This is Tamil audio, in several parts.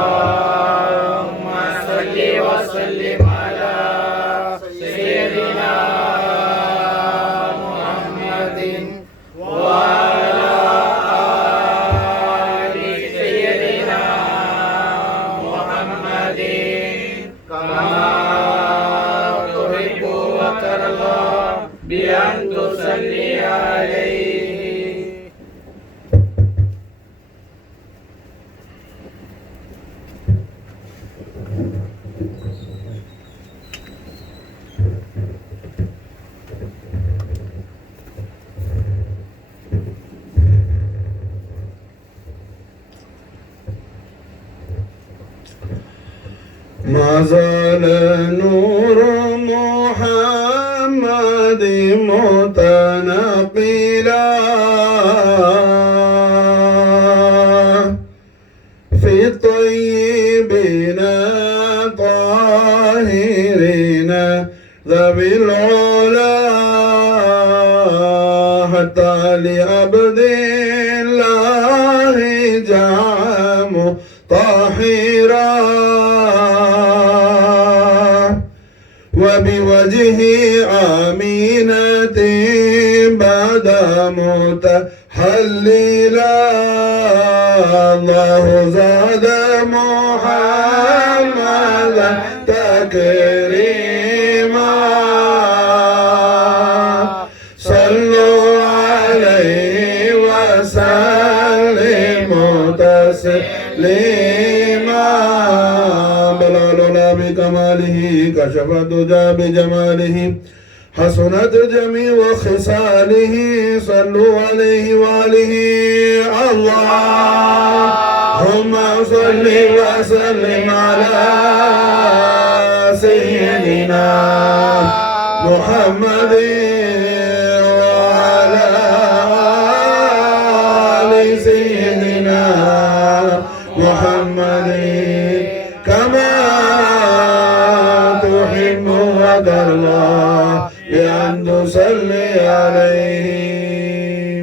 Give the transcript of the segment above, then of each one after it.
اللهم صل وسلم على سيدنا محمد وعلى آل سيدنا محمد كما تحب وترضى بأن تصلي عليه. ما زال نور محمد متنقلا في الطيبين طاهرين ذوي العلا حتى لعبد الله جعم طاهرا وبوجه آمينة بدا متحللا الله زاد محمدا تكريما صلوا عليه وسلموا تسليما بلالنا بكماله كشف الدجى بجماله حسنت جميع خصاله صلوا عليه وآله اللهم صل وسلم على سيدنا محمد وعلى آل سيدنا محمد كما تحب وترضى بأن تصلي عليه.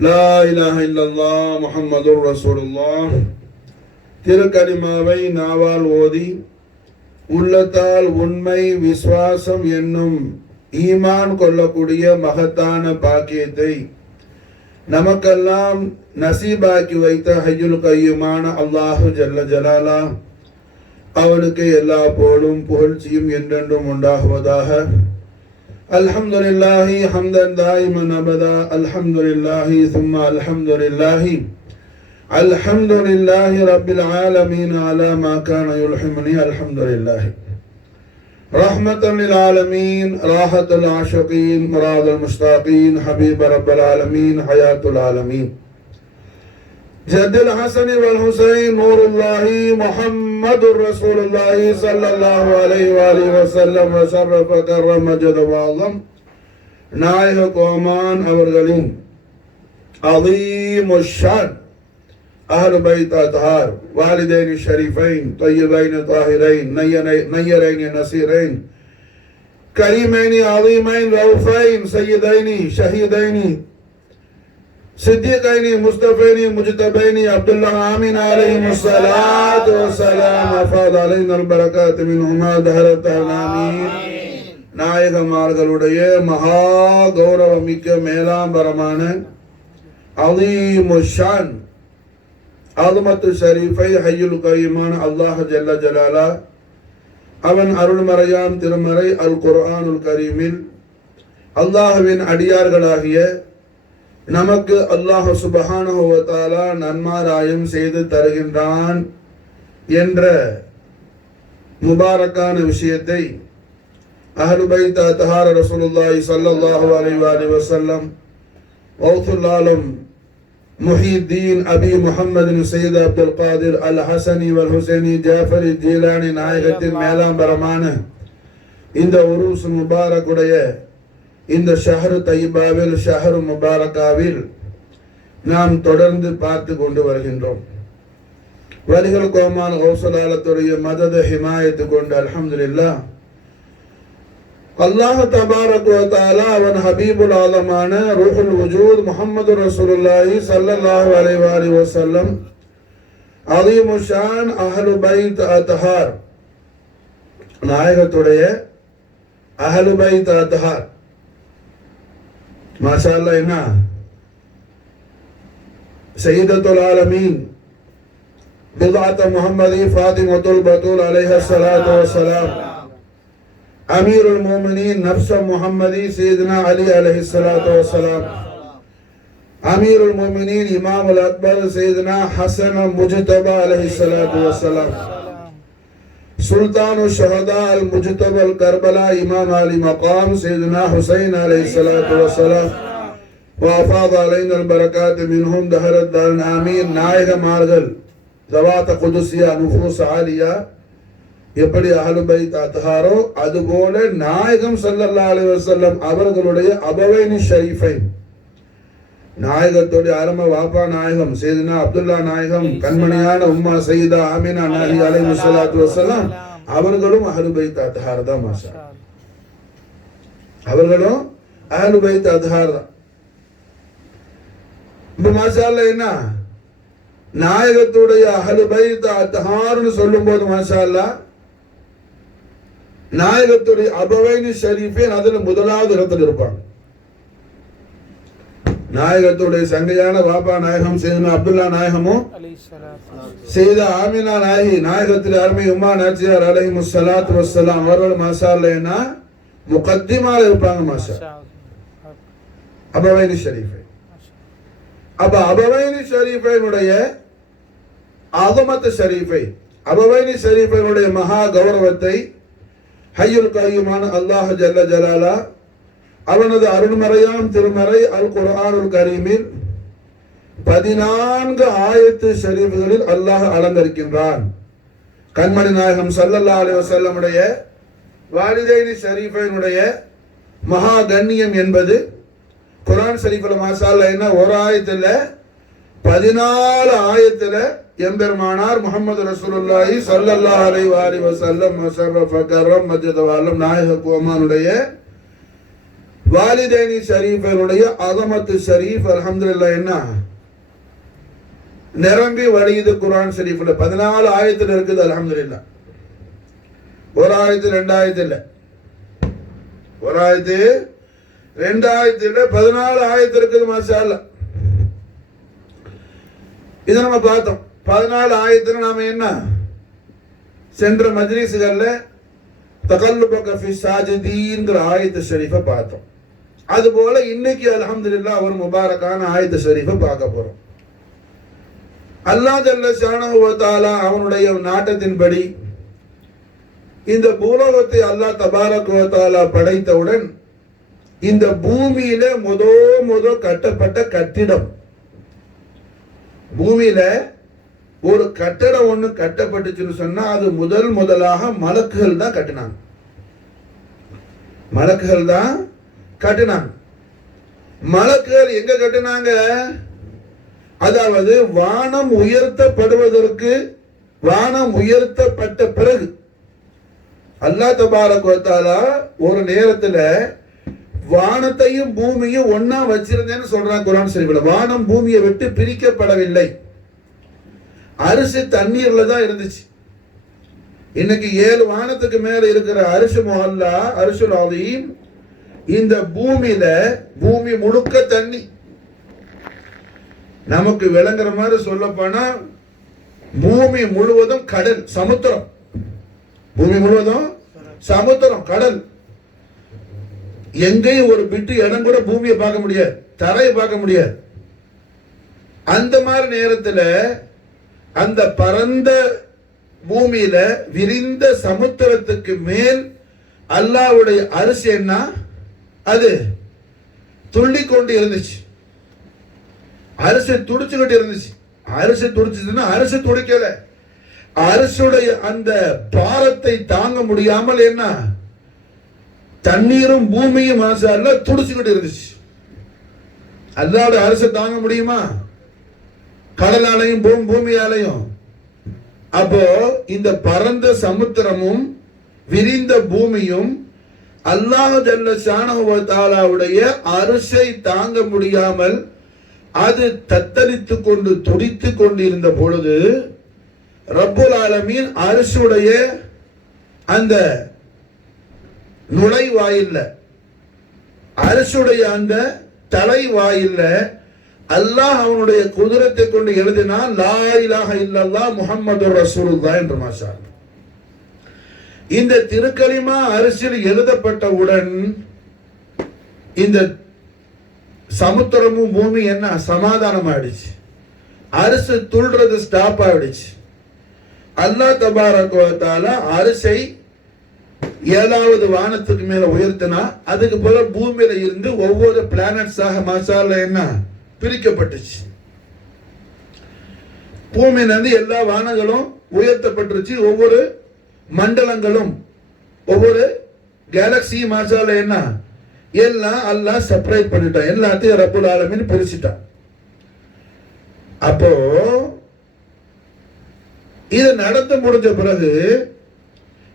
لا إله إلا الله محمد رسول الله. திருக்கலிமாவை நாவால் ஓதி உள்ளத்தால் உண்மை விசுவாசம் என்னும் ஈமான் கொள்ளக்கூடிய மகத்தான பாக்கியத்தை நமக்கெல்லாம் நசீபாக்கி வைத்த ஹய்யுல் கய்யுமான அல்லாஹு ஜல்ல ஜலாலா அவனுக்கு எல்லா போலும் புகழ்ச்சியும் என்றென்றும் உண்டாகுவதாக. அல்ஹம்துலில்லாஹி ஹம்தன் தாயிமன் அபதா அல்ஹம்துலில்லாஹி சும்மா அல்ஹம்துலில்லாஹி அல்ஹம்துலில்லாஹி ரப்பில் ஆலமீன் அலா மா கான யுல்ஹிமுனி அல்ஹம்துலில்லாஹி ரஹ்மத்தன் லில் ஆலமீன் ராஹத்துல் ஆஷிகீன் முராதுல் முஸ்தாகீன் ஹபீப் ரப்பல் ஆலமீன் ஹயாத்துல் ஆலமீன் جد الحسن والحسين نور الله محمد رسول الله صلى الله عليه وآله وسلم وشرف كرم مجد وعظم நாயக கோமான் அவர்களின் அதீம் ஷான் அஹ்ல் பைத் அத்ஹார் வாலிதைன் ஷரீஃபைன் தய்யிபைன் தாஹிரைன் நய்யரைன் நசீரைன் கரீமைன் அதீமைன் ரவுஃபைன் சய்யிதைன் ஷஹீதைன் सिद्दीक़ैनी मुस्तफ़ैनी मुजतबैनी अब्दुल्लाह आमीन अलैहिमुस्सलातु वस्सलाम अफ़ाद अलैना अलबरकात मिनहुमा दहरत आमीन. நாயகமார்களுடைய மகா கௌரவமிக்க மேலாம்பரமான அதீமுஷான் ஆதுமத்து ஷரீஃபை ஹய்யுல் கய்யுமான அல்லாஹ் ஜல்ல ஜலாலா அவன் அருள்மறையாம் திருமறை அல் குர்ஆனுல் கரீமில் அல்லாஹ்வின் அடியார்களாகிய நமக்கு அல்லாஹ் சுப்ஹானஹு வ தஆலா நன்மாராயம் செய்து தருகின்றான் என்ற முபாரக்கான விஷயத்தை அஹ்லு பைத் அத்ஹார் ரசூலுல்லாஹி ஸல்லல்லாஹு அலைஹி வஸல்லம் கௌசுல் ஆலம் முஹித்தீன் அபி முஹம்மது சையத் அப்துல் காதிர் அல் ஹசனி வல் ஹுசைனி ஜாஃபரி ஜீலானி நாயகத்தின் மேலாம்பரமான இந்த உருஸ் முபாரக்குடைய இந்த ஷஹர் தைபாவில் ஷஹர் முபாரக்காவில் நாம் தொடர்ந்து பார்த்து கொண்டு வருகின்றோம். வலிகள் கோமான் கௌசலாலத்துடைய மதத ஹிமாயத்து கொண்டு அல்ஹம்துலில்லாஹ் அல்லாஹ் தபாரக் வ தஆலா அவன் ஹபீபுல் ஆலமான ரூஹுல் வஜூத் முஹம்மது ரசூலுல்லாஹி ஸல்லல்லாஹு அலைஹி வஸல்லம் அதீமு ஷான் அஹ்லு பைத் அத்ஹார், நாயகத்துடைய அஹ்லு பைத் அத்ஹார். மாஷா அல்லாஹ். என்ன சையதத்துல் ஆலமீன் பிதாத் முஹம்மதி ஃபாத்திமத்துல் பத்தூல் அலைஹா ஸலாத்து வஸ்ஸலாம், அமீருல் முஃமினீன் நஃப்ஸ முஹம்மதி சையதுனா அலி அலைஹி ஸலாத்து வஸ்ஸலாம், அமீருல் முஃமினீன் இமாமுல் அக்பர் சையதுனா ஹஸன் முஜ்தபா அலைஹி ஸலாத்து வஸ்ஸலாம், சுல்தானு ஷஹதா அல் முஜ்தபா அல் கர்பலா இமாம் அலி மகாம் சையதுனா ஹுசைன் அலைஹி ஸலாத்து வஸ்ஸலாம், وافاض علينا البركات منهم دهر الدار آمين. நாயகமார்கள் ஜவாத் குதுசியா நுஃபூஸ் ஆலியா எப்படி அஹ்லு பைத் அத்ஹாரோ அதுபோல நாயகம் ஸல்லல்லாஹு அலைஹி வஸல்லம் அவர்களுடைய அபவைனி ஷரீஃபை, நாயகத்துடைய அரம வாப்பா நாயகம் சையதுனா அப்துல்லா நாயகம், கண்மணியான உம்மா சையதா ஆமினா நாஹி அலைஹி ஸலாத்து வஸலாம், அவர்களும் அஹ்லு பைத் அத்ஹார் தான். மாஷா அவர்களும் அஹ்லு பைத் அத்ஹார் தான். இப்ப மாஷா அல்லாஹ் என்ன நாயகத்துடைய அஹ்லு பைத் அத்ஹார்னு சொல்லும் போது மாஷா அல்லாஹ் நாயகத்துடைய அபவைனி ஷரீஃபே அதுல முதலாவது இடத்துல இருப்பாங்க. நாயகத்துடைய சங்கையான பாப்பா நாயகம் சையதுனா அப்துல்லா நாயகமும் சையதா ஆமினா நாயகி நாயகத்தில் அருமை உம்மா நாச்சியார் அலைஹிமுஸ் ஸலாத்து வஸ்ஸலாம் அவர்கள் மாஷா அல்லாஹ் என்ன முகத்திமால இருப்பாங்க. மாஷா அபவைனி ஷரீஃபை. அப்ப அபவைனி ஷரீஃபைனுடைய அஸமத் ஷரீஃபை, அபவைனி ஷரீஃபைனுடைய மகா கௌரவத்தை ஹய்யுல் கய்யூமான அல்லாஹ் ஜல்ல ஜலாலா அவனது அருள்மறையாம் திருமறை அல் குர்ஆனுல் கரீமில் 14 ஆயத்து ஷரீஃப்களில் அல்லாஹ் அலங்கரிக்கின்றான். கண்மணி நாயகம் ஸல்லல்லாஹு அலைஹி வஸல்லமுடைய வாலிதைனி ஷரீஃபைனுடைய மகா கண்ணியம் என்பது குர்ஆன் ஷரீஃப்ல மாஷா அல்லாஹ் என்ன ஒரு ஆயத்துல 14 ஆயத்துல எம்பெருமானார் முஹம்மது ரசூலுல்லாஹி ஸல்லல்லாஹு அலைஹி வஸல்லம் முஷர்ரஃப கர்ரம் மஜ்ஜத வஅலம் நாயக குமானுடைய வாலிதைனி ஷரீஃபனுடைய அஸமத் ஷரீஃப் அல்ஹம்துலில்லாஹ் என்ன நிரம்பி வழியுது. குர்ஆன் ஷரீஃப்ல 14 ஆயத்துல இருக்குது. அல்ஹம்துலில்லாஹ். ஒரு ஆயத்து 2 ஆயத்து இல்ல, ஒரு ஆயத்து 2 ஆயத்து இல்ல, 14 ஆயத்து இருக்குது. மாஷா அல்லாஹ். இதை நம்ம பார்த்தோம். 14 ஆயத்துல நாம என்ன சென்ற மஜ்லிஸ்கள்ல தகல்லுபக ஃபி சாஜிதீன்ங்கிற ஆயத்து ஷரீஃபை பார்த்தோம். அதுபோல இன்னைக்கு அல்ஹம்துலில்லாஹ் ஒரு முபாரக்கான ஆயத்து ஷரீஃபை பார்க்க போறோம். அல்லாஹ் ஜல்ல ஷானஹு வ தஆலா அவனுடைய நாட்டத்தின்படி இந்த பூலோகத்தை அல்லாஹ் தபாரக வ தஆலா படைத்தவுடன் இந்த பூமியில முத கட்டப்பட்ட கட்டிடம், பூமியில ஒரு கட்டடம் ஒண்ணு கட்டப்பட்டுச்சுன்னு சொன்னா அது முதலாக மலக்குகள் தான் கட்டினாங்க. மலக்குகள் தான் கட்டினாங்க. மலக்குகள் எங்க கட்டினாங்க? அதாவது வானம் உயர்த்தப்படுவதற்கு, வானம் உயர்த்தப்பட்ட பிறகு அல்லாஹ் தபாரக வ தஆலா ஒரு நேரத்துல வானத்தையும் பூமியும் ஒன்னா வச்சிருந்தேன்னு சொல்றாங்க குர்ஆன் ஷரீஃப்ல. வானம் பூமியை விட்டு பிரிக்கப்படவில்லை. அரிசி தண்ணீர்ல தான் இருந்துச்சு. இன்னைக்கு 7 வானத்துக்கு மேல இருக்கிற அரிசி முஹல்லா அரிசுல் அதீம், இந்த பூமியில பூமி முழுக்க தண்ணி. நமக்கு விளங்குற மாதிரி சொல்ல போனா பூமி முழுவதும் கடல், சமுத்திரம். பூமி முழுவதும் சமுத்திரம், கடல். எங்கேயும் ஒரு பிட்டு இடம் கூட பூமியை பார்க்க முடியாது, தரையை பார்க்க முடியாது. அந்த மாதிரி நேரத்துல அந்த பரந்த பூமியில விரிந்த சமுத்திரத்துக்கு மேல் அல்லாஹ்வுடைய அரிசி என்ன அது துள்ளி கொண்டு இருந்துச்சு. அரிசி துடிச்சுக்கிட்டு இருந்துச்சு. அரிசி துடிச்சுன்னா அரிசி துடிக்கல, அரிசியுடைய அந்த பாரத்தை தாங்க முடியாமல் என்ன தண்ணீரும் பூமியும் மாஷா அல்லாஹ் துடிச்சுக்கிட்டு இருந்துச்சு. அல்லாஹ்வுடைய அரிசி தாங்க முடியுமா? கடலாலையும் பூமியாலையும். அப்போ இந்த பரந்த சமுத்திரமும் விரிந்த பூமியும் அல்லாஹ் ஜல்ல ஷானஹு வ தஆலாவுடைய அரிசை தாங்க முடியாமல் அது தத்தளித்துக் கொண்டு துடித்துக் கொண்டிருந்த பொழுது ரப்புல் ஆலமீன் அரிசுடைய அந்த நுழைவாயில்ல, அரிசுடைய அந்த தலைவாயில்ல அல்லாஹ் அவனுடைய குதிரத்தை கொண்டு எழுதினான் லா இலாஹ இல்லல்லாஹ் முஹம்மதுர் ரசூலுல்லாஹ் என்று. மாஷா அல்லாஹ். இந்த திருக்கலிமா அரிசியில் எழுதப்பட்டவுடன் இந்த சமுத்திரமும் பூமி என்ன சமாதானம் ஆயிடுச்சு. அரிசி துள்றது ஸ்டாப் ஆயிடுச்சு. அல்லாஹ் தபாரக வ தஆலா அரிசை 7வது வானத்துக்கு மேல உயர்த்தினா அதுக்கு போல பூமியில இருந்து ஒவ்வொரு பிளானட்ஸாக மாசால என்ன பிரிக்கப்பட்டுச்சு. பூமியில இருந்து எல்லா வானங்களும் உயர்த்தப்பட்டுருச்சு. ஒவ்வொரு மண்டலங்களும் ஒவ்வொரு கேலக்சி மாசால என்ன எல்லாம் அல்லாஹ் செப்பரேட் பண்ணிட்டான். எல்லாத்தையும் ரப்புல் ஆலமீன் பிரிச்சுட்டான். அப்போ இது நடந்து முடிஞ்ச பிறகு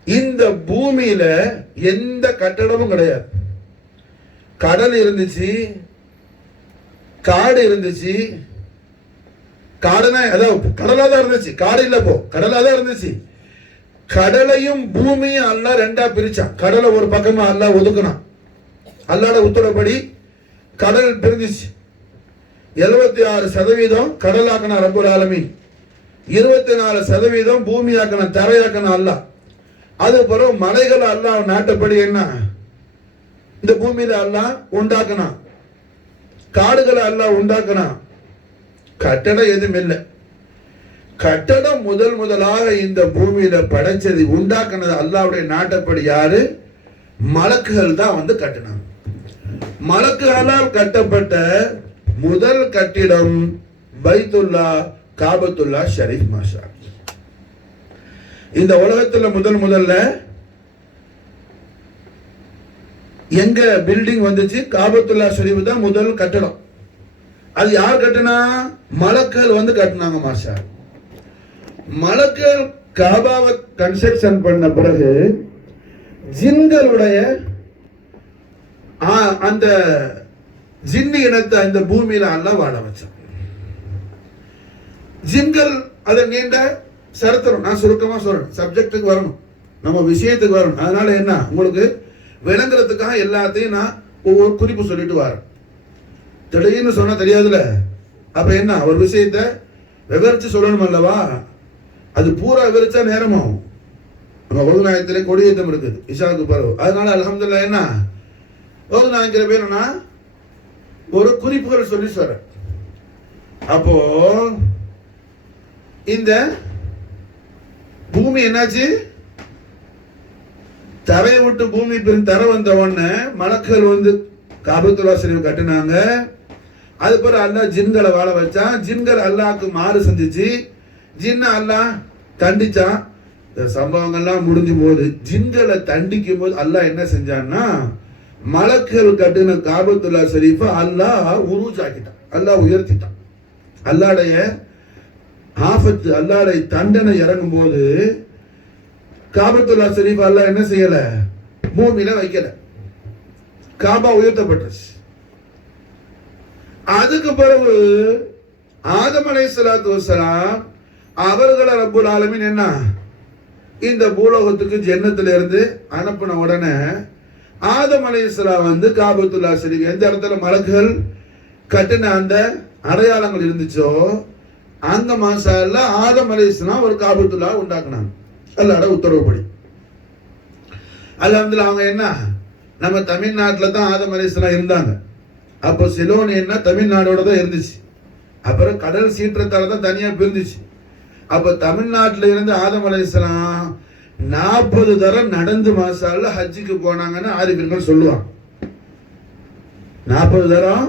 இந்த பூமியில எந்த கட்டடமும் கிடையாது. கடல் இருந்துச்சு, காடு இருந்துச்சு. காடுனா அதாவது கடலா தான் இருந்துச்சு, காடு இல்ல, போ கடலா தான் இருந்துச்சு. கடலையும் பூமியும் அல்லாஹ் ரெண்டா பிரிச்சான். கடலை ஒரு பக்கமா அல்லாஹ் ஒதுக்குனான். அல்லாஹ்வோட உத்தரவுப்படி கடல் பிரிஞ்சிச்சு. 76% கடலாக்கன ரப்புல் ஆலமீன், 24% பூமியாக்கன தரையாக்கன அல்லாஹ். அது பிறகு மலைகள் அல்லாஹ் நாட்டப்படி என்ன இந்த பூமியில அல்லாஹ் உண்டாக்கணும், காடுகளை அல்லாஹ் உண்டாக்கணும். கட்டடம் எதுவும் இல்லை. கட்டடம் முதலாக இந்த பூமியில படைச்சது உண்டாக்குனது அல்லாஹ்வுடைய நாட்டப்படி யாரு? மலக்குகள் தான் வந்து கட்டினாங்க. மலக்குகளால் கட்டப்பட்ட முதல் கட்டிடம் பைத்துல்லா காபத்துல்லா ஷரீஃப். மாஷா. இந்த உலகத்துல முதல்ல எங்க பில்டிங் வந்துச்சு? காபத்துல்லா ஷரீஃப் தான் முதல் கட்டடம். அது யார் கட்டினா? மலக்குகள் வந்து கட்டினாங்க. மாஷா. மலக்குகள் காபாவை கன்ஸ்ட்ரக்ஷன் பண்ண பிறகு ஜின்களுடைய அந்த ஜின்னி இனத்தை அந்த பூமியில அல்லாஹ் வாழ வச்சான். ஜின்கள் அதை நீண்ட சரித்திரம், நான் சுருக்கமா சொல்றேன், சப்ஜெக்டுக்கு வரணும், நம்ம விஷயத்துக்கு வரணும். அதனால என்ன உங்களுக்கு விளங்குறதுக்காக எல்லாத்தையும் நான் ஒவ்வொரு குறிப்பு சொல்லிட்டு வரேன். திடீர்னு சொன்னா தெரியாதுல, அப்ப என்ன ஒரு விஷயத்தை விவரிச்சு சொல்லணும் அல்லவா? அது பூரா விவரிச்சா நேரமாகும். நம்ம ஒழுங்காயத்திலே கொடியேற்றம் இருக்குது இஷாவுக்கு பிறகு. அதனால அல்ஹம்துலில்லாஹ் என்ன ஒழுங்காய்க்கிற பேர் நான் ஒரு குறிப்புகள் சொல்லி சொல்றேன். அப்போ இந்த பூமி என்னாச்சு? தரையை விட்டு பூமி தர வந்த உடனே மலக்குகள் வந்து காபத்துல்லா ஷரீஃப் கட்டினாங்க. அது பிறகு அல்லாஹ் ஜின்களை வாழ வச்சான். ஜின்கள் அல்லாஹ்க்கு மாறு செஞ்சிச்சு. ஜின்ன அல்லாஹ் தண்டிச்சான். இந்த சம்பவங்கள்லாம் முடிஞ்சு போது ஜின்களை தண்டிக்கும் போது அல்லாஹ் என்ன செஞ்சான்னா மலக்குகள் கட்டின காபத்துல்லா ஷரீஃபை அல்லாஹ் உருஜ் ஆக்கிட்டான், அல்லாஹ் உயர்த்திட்டான். அல்லாஹ்வுடைய ஆஃபத், அல்லாஹ்வுடைய தண்டனை இறங்கும் போது காபத்துல்லா ஷரீஃப் அல்லாஹ் என்ன செய்யல? பூமியில வைக்கல, காபா உயர்த்தப்பட்டுச்சு. அதுக்கு பிறகு ஆதம் அலைஹிஸ்ஸலாத்து வஸ்ஸலாம் அவர்களை ரப்புல் ஆலமீன் என்ன இந்த பூலோகத்துக்கு ஜன்னத்துல இருந்து அனுப்பின உடனே ஆதம் அலைஹிஸ்ஸலாம் வந்து காபத்துல்லா ஷரீஃப் எந்த இடத்துல மலக்குகள் கட்டின அந்த அடையாளங்கள் இருந்துச்சோ அந்த மாஷா அல்லாஹ் ஆதம் அலைஹிஸ்ஸலாம் ஒரு காபத்துல்லா உண்டாக்குனாங்க அல்லாஹ்வோட உத்தரவுப்படி. அல்ஹம்துலில்லாஹ். அவங்க என்ன நம்ம தமிழ்நாட்டில் தான் ஆதம் அலைஹிஸ்ஸலாம் இருந்தாங்க. அப்போ சிலோன் என்ன தமிழ்நாடோட தான் இருந்துச்சு. அப்புறம் கடல் சீற்றத்தால தான் தனியா பிரிந்துச்சு. அப்ப தமிழ்நாட்டில் இருந்து ஆதம் அலைஹிஸ்ஸலாம் 40 தரம் நடந்து மாஷா அல்லாஹ் ஹஜ்ஜுக்கு போனாங்கன்னு ஆரிஃபீன்கள் சொல்லுவாங்க. 40 தரம்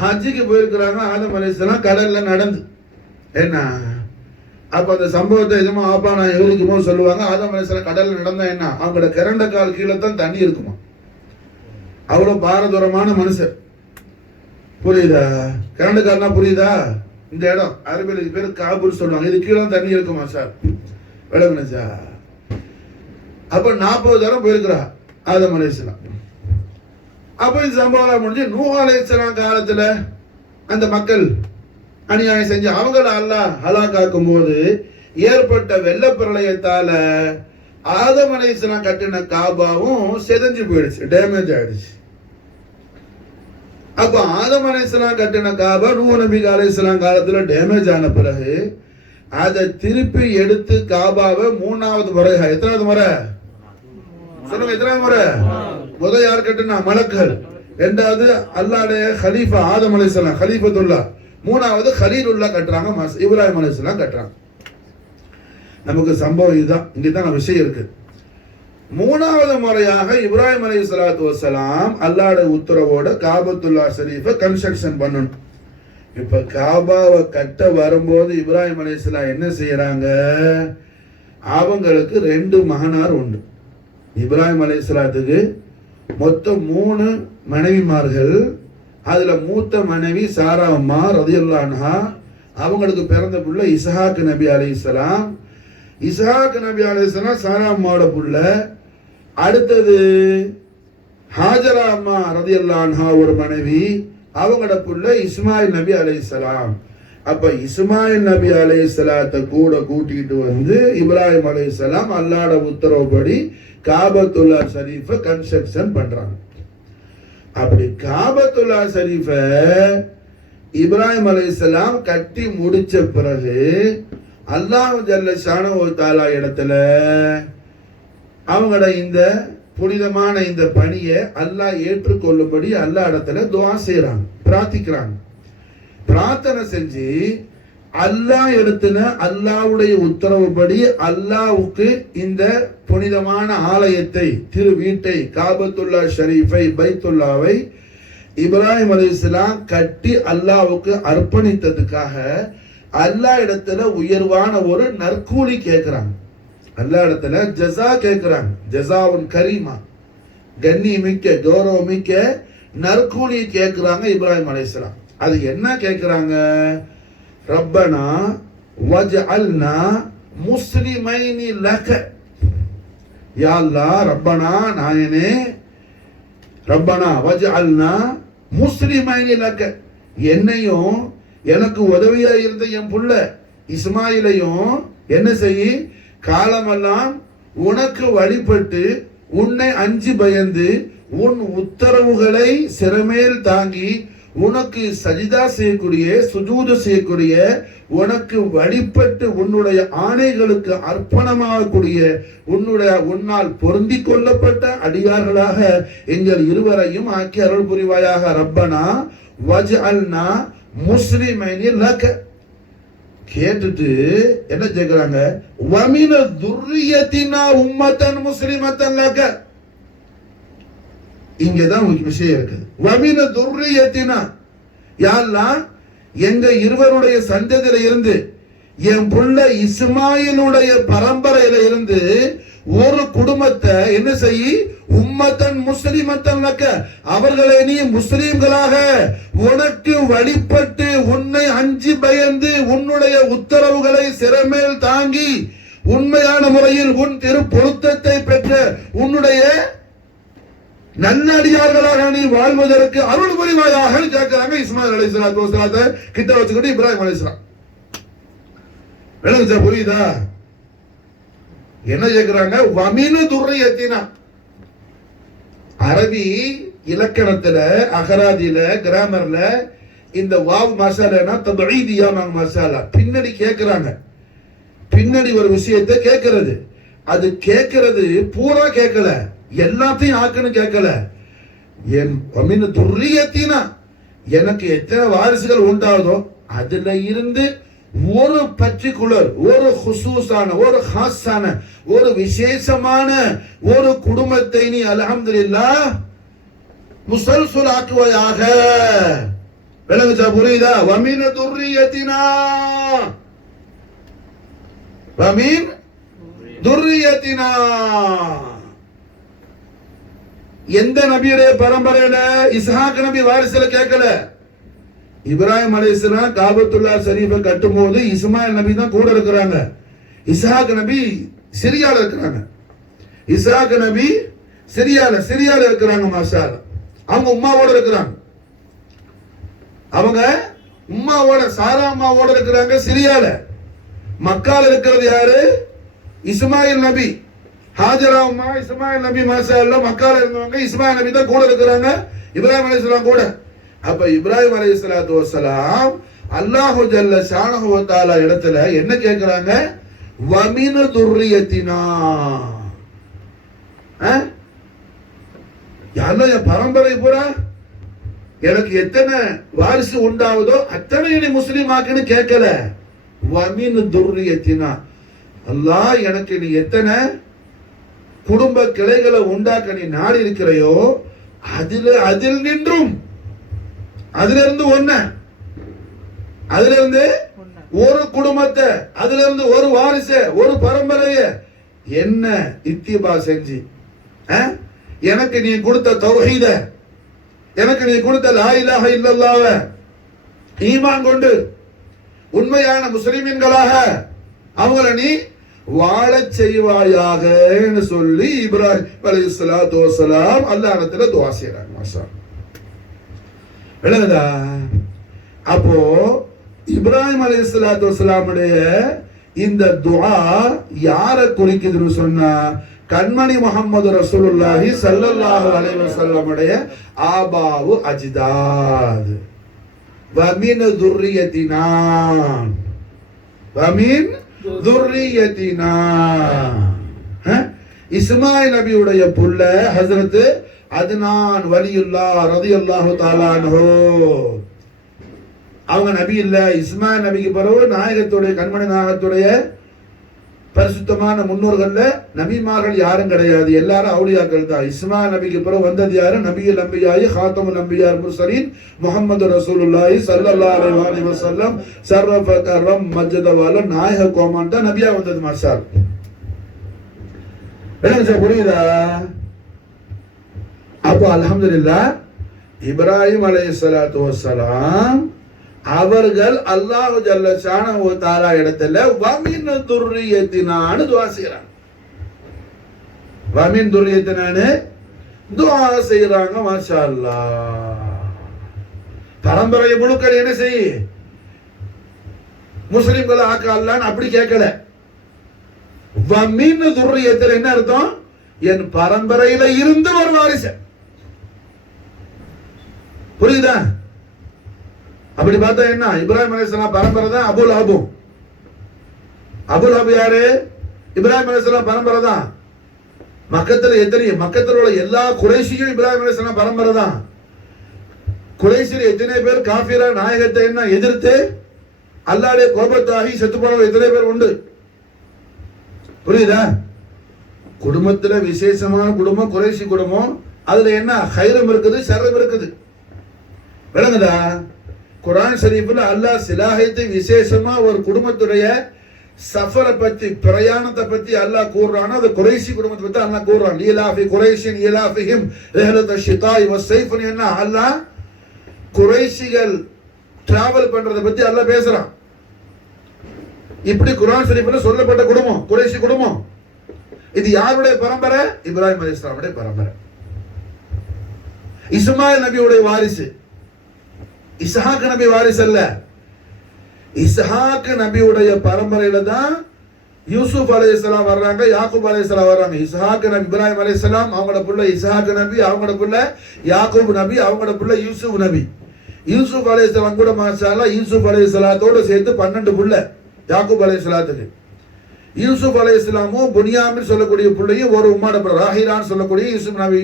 ஹஜ்ஜுக்கு போயிருக்கிறாங்க ஆதம் அலைஹிஸ்ஸலாம் கடல்ல நடந்து. என்ன அப்ப அந்த சம்பவத்தை எதுமா ஆப்பா நான் யோசிக்கும் போது சொல்லுவாங்க, ஆதம் அலைஹிஸ்ஸலாம் கடல்ல நடந்தா என்ன அவங்களோட கிரண்ட கால் கீழே தான் தண்ணி இருக்குமா. அவ்வளவு பாரதூரமான மனுஷர். புரியுதா? கிரண்ட கால்னா புரியுதா? இந்த இடம் அரபியில் பேர் காபூல் சொல்லுவாங்க. இது கீழே தண்ணி இருக்குமா சார்? விளங்குன சார். அப்ப 40 தரம் போயிருக்கிறா ஆதம் அலைஹிஸ்ஸலாம். அப்ப இந்த சம்பவம் முடிஞ்சு நூஹ் அலைஹிஸ்ஸலாம் காலத்துல அந்த மக்கள் அநியாயம் செஞ்சு அவங்கள அல்லாஹ் ஹலாக்காக்கும் போது ஏற்பட்ட வெள்ளப்பிரளயத்தால ஆதம் அலைஹிஸ்ஸலாம் கட்டின காபாவும் செதஞ்சு போயிடுச்சு, டேமேஜ் ஆயிடுச்சு. அப்ப ஆதம் அலைஹிஸ்ஸலாம் கட்டின காபா நூஹ் நபி அலைஹிஸ்ஸலாம் காலத்துல டேமேஜ் ஆன பிறகு அதை திருப்பி எடுத்து காபாவை 3வது முறை, எத்தனாவது முறை சொல்லுங்க, எத்தனாவது முறை? முதல் யார் கட்டினா? மலக்குகள். இரண்டாவது அல்லாஹ்வுடைய கலீஃபா ஆதம் அலைஹிஸ்ஸலாம் கலீஃபத்துல்லா. 3வது கலீலுல்லா கட்டுறாங்க, இப்ராஹிம் அலைஹிஸ்ஸலாம் கட்டுறாங்க. நமக்கு சம்பவம் இதுதான், இங்கதான் விஷயம் இருக்கு. 3வது முறையாக இப்ராஹிம் அலைஹிஸ்ஸலாத்து வஸ்ஸலாம் அல்லாஹ்வுடைய உத்தரவோட காபத்துல்லா ஷரீஃபை கன்ஸ்ட்ரக்ஷன் பண்ணணும். இப்ப காபாவை கட்ட வரும்போது இப்ராஹிம் அலைஹிஸ்ஸலாம் என்ன செய்யறாங்க? அவங்களுக்கு 2 மகனார் உண்டு. இப்ராஹிம் அலைஹிஸ்ஸலாத்துக்கு மொத்தம் 3 மனைவிமார்கள். அதுல மூத்த மனைவி சாரா அம்மா ரலியல்லாஹு அன்ஹா. அவங்களுக்கு பிறந்த புள்ள இஸ்ஹாக் நபி அலைஹிஸ்ஸலாம். இஸ்ஹாக் நபி அலைஹிஸ்ஸலாம் சாரா அம்மாவோட புள்ள. அடுத்தது ஹாஜரா அம்மா ரலியல்லாஹு அன்ஹா ஒரு மனைவி, அவங்களோட புள்ள இஸ்மாயில் நபி அலைஹிஸ்ஸலாம். அப்ப இஸ்மாயில் நபி அலைஹிஸ்ஸலாத்தை கூட கூட்டிட்டு வந்து இப்ராஹிம் அலைஹிஸ்ஸலாம் அல்லாஹ்வோட உத்தரவுப்படி காபத்துல்லா ஷரீஃபை கன்ஸ்ட்ரக்ஷன் பண்றாங்க. அப்படி காபத்துல்லா ஷரீஃபை இப்ராஹிம் அலைஹிஸ்ஸலாம் கட்டி முடிச்ச பிறகு அல்லாஹ் ஜல்ல ஷானஹு வ தஆலா இடத்துல அவங்களோட இந்த புனிதமான இந்த பணியை அல்லாஹ் ஏற்றுக்கொள்ளும்படி அல்லாஹ் இடத்துல துஆ செய்றாங்க, பிரார்த்திக்கிறாங்க. பிரார்த்தனை செஞ்சு அல்லாஹ் இடத்துல அல்லாஹ்வுடைய உத்தரவுப்படி அல்லாஹ்வுக்கு இந்த புனிதமான ஆலயத்தை, திரு வீட்டை, காபத்துல்லா ஷரீஃபை, பைத்துல்லாவை இப்ராஹிம் அலைஹிஸ்ஸலாம் கட்டி அல்லாஹ்வுக்கு அர்ப்பணித்ததுக்காக அல்லாஹ் இடத்துல உயர்வான ஒரு நற்கூலி கேட்கிறாங்க. அல்லாஹ் இடத்துல ஜஸா கேட்கிறாங்க. ஜஸாவுன் கரீமா, கண்ணி மிக்க, கௌரவம் மிக்க நற்கூலி கேட்கிறாங்க இப்ராஹிம் அலைஹிஸ்ஸலாம். அது என்ன கேட்கிறாங்க? ரப்பனா வஜ்அல்னா முஸ்லிமைனி லக. யா அல்லாஹ், ரப்பனா நாயனே, ரப்பனா வஜ்அல்னா முஸ்லிமைனி லக, என்னையும் எனக்கு உதவியா இருந்த என் புள்ள இஸ்மாயிலையும் என்ன செய்ய, காலமெல்லாம் உனக்கு வழிபட்டு உன்னை அஞ்சி பயந்து உன் உத்தரவுகளை சிறமேல் தாங்கி உனக்கு சஜிதா செய்யக்கூடிய, சுஜூது செய்யக்கூடிய, உனக்கு வழிபட்டு உன்னுடைய ஆணைகளுக்கு அர்ப்பணமாகக்கூடிய உன்னால் பொருந்தி கொள்ளப்பட்ட அடியார்களாக எங்கள் இருவரையும் ஆக்கி அருள் புரிவாயாக. ரப்பனா வஜ்அல்னா முஸ்லிமைனி லக. கேட்டுட்டு என்ன கேக்குறாங்க? வமின துர்ரியத்தினா உம்மத்தன் முஸ்லிமத்தன் லக. இங்கதான் விஷயம் இருக்குது. வமின துர்ரியத்தினா, யா அல்லாஹ், எங்க இருவருடைய சந்ததியில இருந்து, என் புள்ள இஸ்மாயிலுடைய பரம்பரையில இருந்து ஒரு குடும்பத்தை என்ன செய்ய, உம்மத்தன் முஸ்லிமத்தன் லக்க, அவர்களை நீ முஸ்லிம்களாக உனக்கு வழிபட்டு உன்னை அஞ்சி பயந்து உன்னுடைய உத்தரவுகளை சிறமேல் தாங்கி உண்மையான முறையில் உன் திரு பொருத்தத்தை பெற்ற உன்னுடைய நல்லடியார்களாக நீ வாழ்வதற்கு அருள் புரிவாயாக கேட்கிறாங்க. இஸ்மாயில் அலைஹிஸ்ஸலாத்து வஸலாத்தை கிட்ட வச்சுக்கிட்டு இப்ராஹிம் அலைஹிஸ்ஸலாம். விளங்குச்சா? புரியுதா? என்ன கேட்கிறாங்க? வமின துர்ரியத்தினா. அரபி இலக்கணத்துல, அகராதியில, கிராமர்ல இந்த வாவ் மசாலா தபஈதியான மசாலா பின்னாடி கேட்கிறாங்க. பின்னாடி ஒரு விஷயத்தை கேட்கிறது. அது கேட்கிறது பூரா கேட்கல, எல்லாத்தையும் ஆக்குன்னு கேட்கல. என் வமின துர்ரியத்தினா, எனக்கு எத்தனை வாரிசுகள் உண்டாவதோ அதுல இருந்து ஒரு பர்டிகுலர், ஒரு ஹுசூஸான, ஒரு ஹாஸான, ஒரு விசேஷமான ஒரு குடும்பத்தை நீ அல்ஹம்துலில்லாஹ் முஸல்ஸல் ஆக்குவாயாக. விளங்குச்சா? புரியுதா? வமின துர்ரியத்தினா, வமின் துர்ரியத்தினா. எந்த நபியுடைய பரம்பரையில? இஸ்ஹாக் நபி வாரிசுல கேட்கல. இப்ராஹிம் அலைஹிஸ்ஸலாம் காபத்துல்லா ஷரீஃபை கட்டும் போது இஸ்மாயில் நபி தான் கூட இருக்கிறாங்க. இஸ்ஹாக் நபி சிரியால இருக்கிறாங்க. இஸ்ஹாக் நபி சிரியால இருக்கிறாங்க. மாஷாஅல்லாஹ். அவங்க உம்மாவோட இருக்கிறாங்க. அவங்க உம்மாவோட, சாரா அம்மாவோட இருக்கிறாங்க சிரியால. மக்கால இருக்கிறது யாரு? இஸ்மாயில் நபி. ஹாஜரா உம்மா இஸ்மாயில் நபி மாஷா அல்லாஹ் மக்கால இருந்தவங்க. இஸ்மாயில் நபி தான் கூட இருக்கிறாங்க, இப்ராஹிம் அலைஹிஸ்ஸலாம் கூட. அப்ப இப்ராஹிம் அலைஹிஸ்ஸலாத்து வஸ்ஸலாம் அல்லாஹு ஜல்ல ஷானஹு வ தஆலா இடத்துல என்ன கேக்குறாங்க? வமின துர்ரியத்தினா, யாரோ என் பரம்பரை பூரா எனக்கு எத்தனை வாரிசு உண்டாவதோ அத்தனை நீ முஸ்லீம் ஆக்குன்னு கேட்கல. வமின் துர்ரியத்தினா, அல்லாஹ் எனக்கு நீ எத்தனை குடும்ப கிளைகளை உண்டாக்க நீ நாடி இருக்கிறையோ அதில் நின்றும் அதுல இருந்து ஒண்ணு, அதுல இருந்து ஒரு குடும்பத்தை, அதுல இருந்து ஒரு வாரிச, ஒரு பரம்பரைய என்ன இத்திபா செஞ்சு எனக்கு நீ கொடுத்த தௌஹீத, எனக்கு நீ கொடுத்த லா இலாஹ இல்லல்லாஹ்வ ஈமான் கொண்டு உண்மையான முஸ்லிம்களாக அவங்கள நீ வாழச் செய்வாயாக சொல்லி இப்ராஹிம் அலைஹிஸ்ஸலாத்து வஸ்ஸலாம் அல்லாஹ்விடத்துல துஆ செய்றாங்க. மாஷா விளங்குதா? அப்போ இப்ராஹிம் அலைஹிஸ்ஸலாத்து வஸ்ஸலாமுடைய இந்த துஆ யாரை குறிக்குதுன்னு சொன்னா கண்மணி முஹம்மது ரசூலுல்லாஹி ஸல்லல்லாஹு அலைஹி வஸல்லமுடைய ஆபாவு அஜ்தாத். வமின் துர்ரியத்தினா, வமின் துர்ரியத்தினா. இஸ்மாயில் நபியுடைய புள்ள ஹஜ்ரத் அத்னான் வலியுல்லாஹ் ரலியல்லாஹு தஆலா அன்ஹு. அவங்க நபி இல்ல, இஸ்மாயில் நபிக்கு பிறகு நாயகத்துடைய கண்மணி நாயகத்துடைய பரிசுத்தமான முன்னோர்கள்ல நபிமார்கள் யாரும் கிடையாது, எல்லாரும் அவுலியாக்கள் தான். இஸ்மாயில் நபிக்கு பிறகு வந்தது யாரு? நபியுல் அன்பியாயி காத்தமுல் அன்பியார் முர்சலீன் முஹம்மது ரசூலுல்லாஹி ஸல்லல்லாஹு அலைஹி வஸல்லம் ஷர்ரஃப கரம் மஜ்தவால நாயக கோமான் தான் நபியா வந்தது. மாஷா அல்லாஹ். புரியுதா? அப்போ அல்ஹம்துலில்லாஹ் இப்ராஹிம் அலைஹிஸ்ஸலாத்து வஸ்ஸலாம் அவர்கள் அல்லாஹு ஜல்ல ஷானஹு வ தஆலா இடத்துல வமின் துர்ரியத்தினான்னு துஆ செய்றாங்க. வமின் துர்ரியத்தினான்னு துஆ செய்றாங்க. மாஷா அல்லாஹ். பரம்பரை முழுக்க என்ன செய் முஸ்லிம்களை ஆக்க அல்லாஹ்னு அப்படி கேட்கல. வமின் துர்ரியத்தில் என்ன அர்த்தம்? என் பரம்பரையில இருந்து ஒரு வாரிசு. புரியுதா? அப்படி பார்த்தா என்ன? இப்ராஹிம் அலைஹிஸ்ஸலாம் பரம்பரை தான் அபுல் அபு. அபுல் அபு யாரு? இப்ராஹிம் அலைஹிஸ்ஸலாம் பரம்பரை தான். மக்கத்துல எத்தனை மக்கத்துல உள்ள எல்லா குறைஷியும் இப்ராஹிம் அலைஹிஸ்ஸலாம் பரம்பரை தான். குறைஷில் எத்தனை பேர் காஃபிரா நாயகத்தை என்ன எதிர்த்து அல்லாஹ்வுடைய கோபத்தாகி செத்து போனவங்க எத்தனை பேர் உண்டு? புரியுதா? குடும்பத்துல விசேஷமான குடும்பம் குறைஷி குடும்பம். அதுல என்ன ஹைரம் இருக்குது, ஷர்ரம் இருக்குது. விளங்குதா? குர்ஆன் ஷரீஃப்ல அல்லாஹ் சிலாஹத்தை விசேஷமா ஒரு குடும்பத்துடைய சஃபரை பத்தி, பிரயாணத்தை பத்தி அல்லாஹ் கூறுறானோ அது குறைஷி குடும்பத்தை பத்தி அல்லாஹ் கூறுறான். ஈலாஃபி குறைஷின் ஈலாஃபிஹிம் ரிஹ்லத ஷிதாஇ வஸ்ஸைஃப். என்ன அல்லாஹ் குறைஷிகள் டிராவல் பண்றத பத்தி அல்லாஹ் பேசுறான். இப்படி குர்ஆன் ஷரீஃப்ல சொல்லப்பட்ட குடும்பம் குறைஷி குடும்பம். இது யாருடைய பரம்பரை? இப்ராஹிம் அலைஹிஸ்ஸலாமுடைய பரம்பரை. இஸ்மாயில் நபியுடைய வாரிசு. இஸ்ஹாக் நபி வாரிசு அல்ல. இஸ்ஹாக் நபியுடைய பரம்பரையில தான் யூசுப் அலைஹிஸ்ஸலாம் வர்றாங்க, யாக்கூப் அலைஹிஸ்ஸலாம் வர்றாங்க. இஸ்ஹாக் நபி இப்ராஹிம் அலைஹிஸ்ஸலாம் அவங்களோட புள்ள இஸ்ஹாக் நபி, அவங்களோட புள்ள யாக்கூப் நபி, அவங்களோட புள்ள யூசுப் நபி. யூசுப் அலைஹிஸ்ஸலாம் கூட மாஷா அல்லாஹ் யூசுப் அலைஹிஸ்ஸலாத்தோட சேர்த்து 12 புள்ள யாக்கூப் அலைஹிஸ்ஸலாத்துக்கு. யூசுப் அலைஹிஸ்ஸலாமும் புனியாமின் சொல்லக்கூடிய பிள்ளையும் ஒரு உம்மாட புள்ள ராஹிரான்னு சொல்லக்கூடிய யூசுப் நபி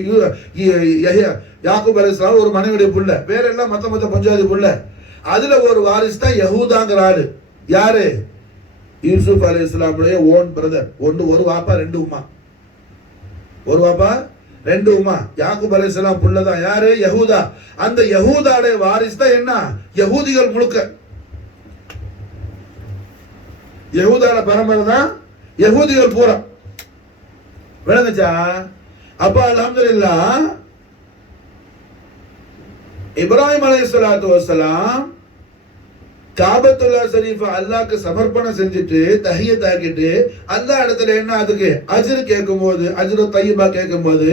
யாக்கூப் அலைஹிஸ்ஸலாம் ஒரு மனைவியுடைய புள்ள. வேற எல்லாம் மொத்த பஞ்சாதி புள்ள. அதுல ஒரு வாரிசு தான் யஹூதாங்கிற ஆளு. யாரு? யூசுப் அலைஹிஸ்ஸலாமுடைய ஓன் பிரதர். ஒரு வாப்பா 2 உம்மா. ஒரு வாப்பா 2 உம்மா. யாக்கூப் அலைஹிஸ்ஸலாம் புள்ள தான் யாரு? யஹூதா. அந்த யஹூதாவுடைய வாரிசு தான் என்ன? யஹூதிகள் முழுக்க. யஹூதால பரம்பரை தான் யஹூதிகள் பூரா. விளங்குச்சா? அப்ப அல்ஹம்துலில்லாஹ் இப்ராஹிம் அலைஹிஸ்ஸலாத்து வஸ்ஸலாம் காபத்துல்லா ஷரீஃப அல்லாஹ்க்கு சமர்ப்பணம் செஞ்சுட்டு தஹியத் ஆக்கிட்டு அல்லாஹ் இடத்துல என்ன அதுக்கு அஜ்ர் கேட்கும்போது, அஜ்ரு தய்யிபா கேட்கும்போது,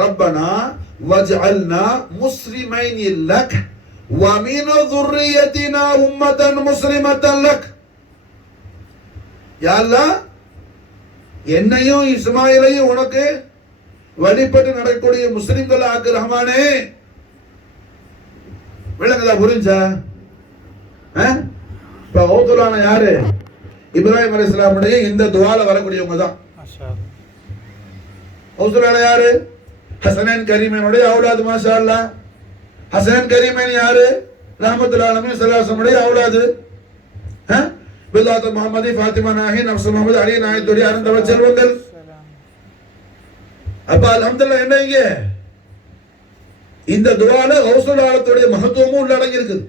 ரப்பனா வஜ்அல்னா முஸ்லிமைனி லக் வ மின் ذُرِّيَّتِنَا உம்மத்தன் முஸ்லிமத்தன் லக். யா அல்லாஹ் என்னையும் இஸ்மாயிலையும் உனக்கு வழிபட்டு நடக்கக்கூடிய முஸ்லிம்கள் ஆக்கு ரஹ்மானே. விளங்குதா? புரிஞ்சா? இப்ப ஹவுதுல்லான யாரு? இப்ராஹிம் அலைஹிஸ்ஸலாமுடைய இந்த துஆல வரக்கூடியவங்க தான். ஹவுதுல்லான யாரு? ஹசனைன் கரீமைனுடைய அவுலாது. மாஷா அல்லாஹ். ஹசனைன் கரீமைன் யாரு? ரஹ்மத்துல் ஆலமீன் ஸல்லல்லாஹு அலைஹி வஸல்லம் அவுலாது. பில்லாத்து முஹம்மதி ஃபாத்திமா நாஹி நஃப்ஸ் முஹம்மது அலி நாயத்துடைய அருந்தவ செல்வங்கள். அப்ப அல்ஹம்துலில்லாஹ் என்னங்க இந்த துஆல கௌசுல் ஆலத்துடைய மகத்துவமும் உள்ளடங்கி இருக்குது.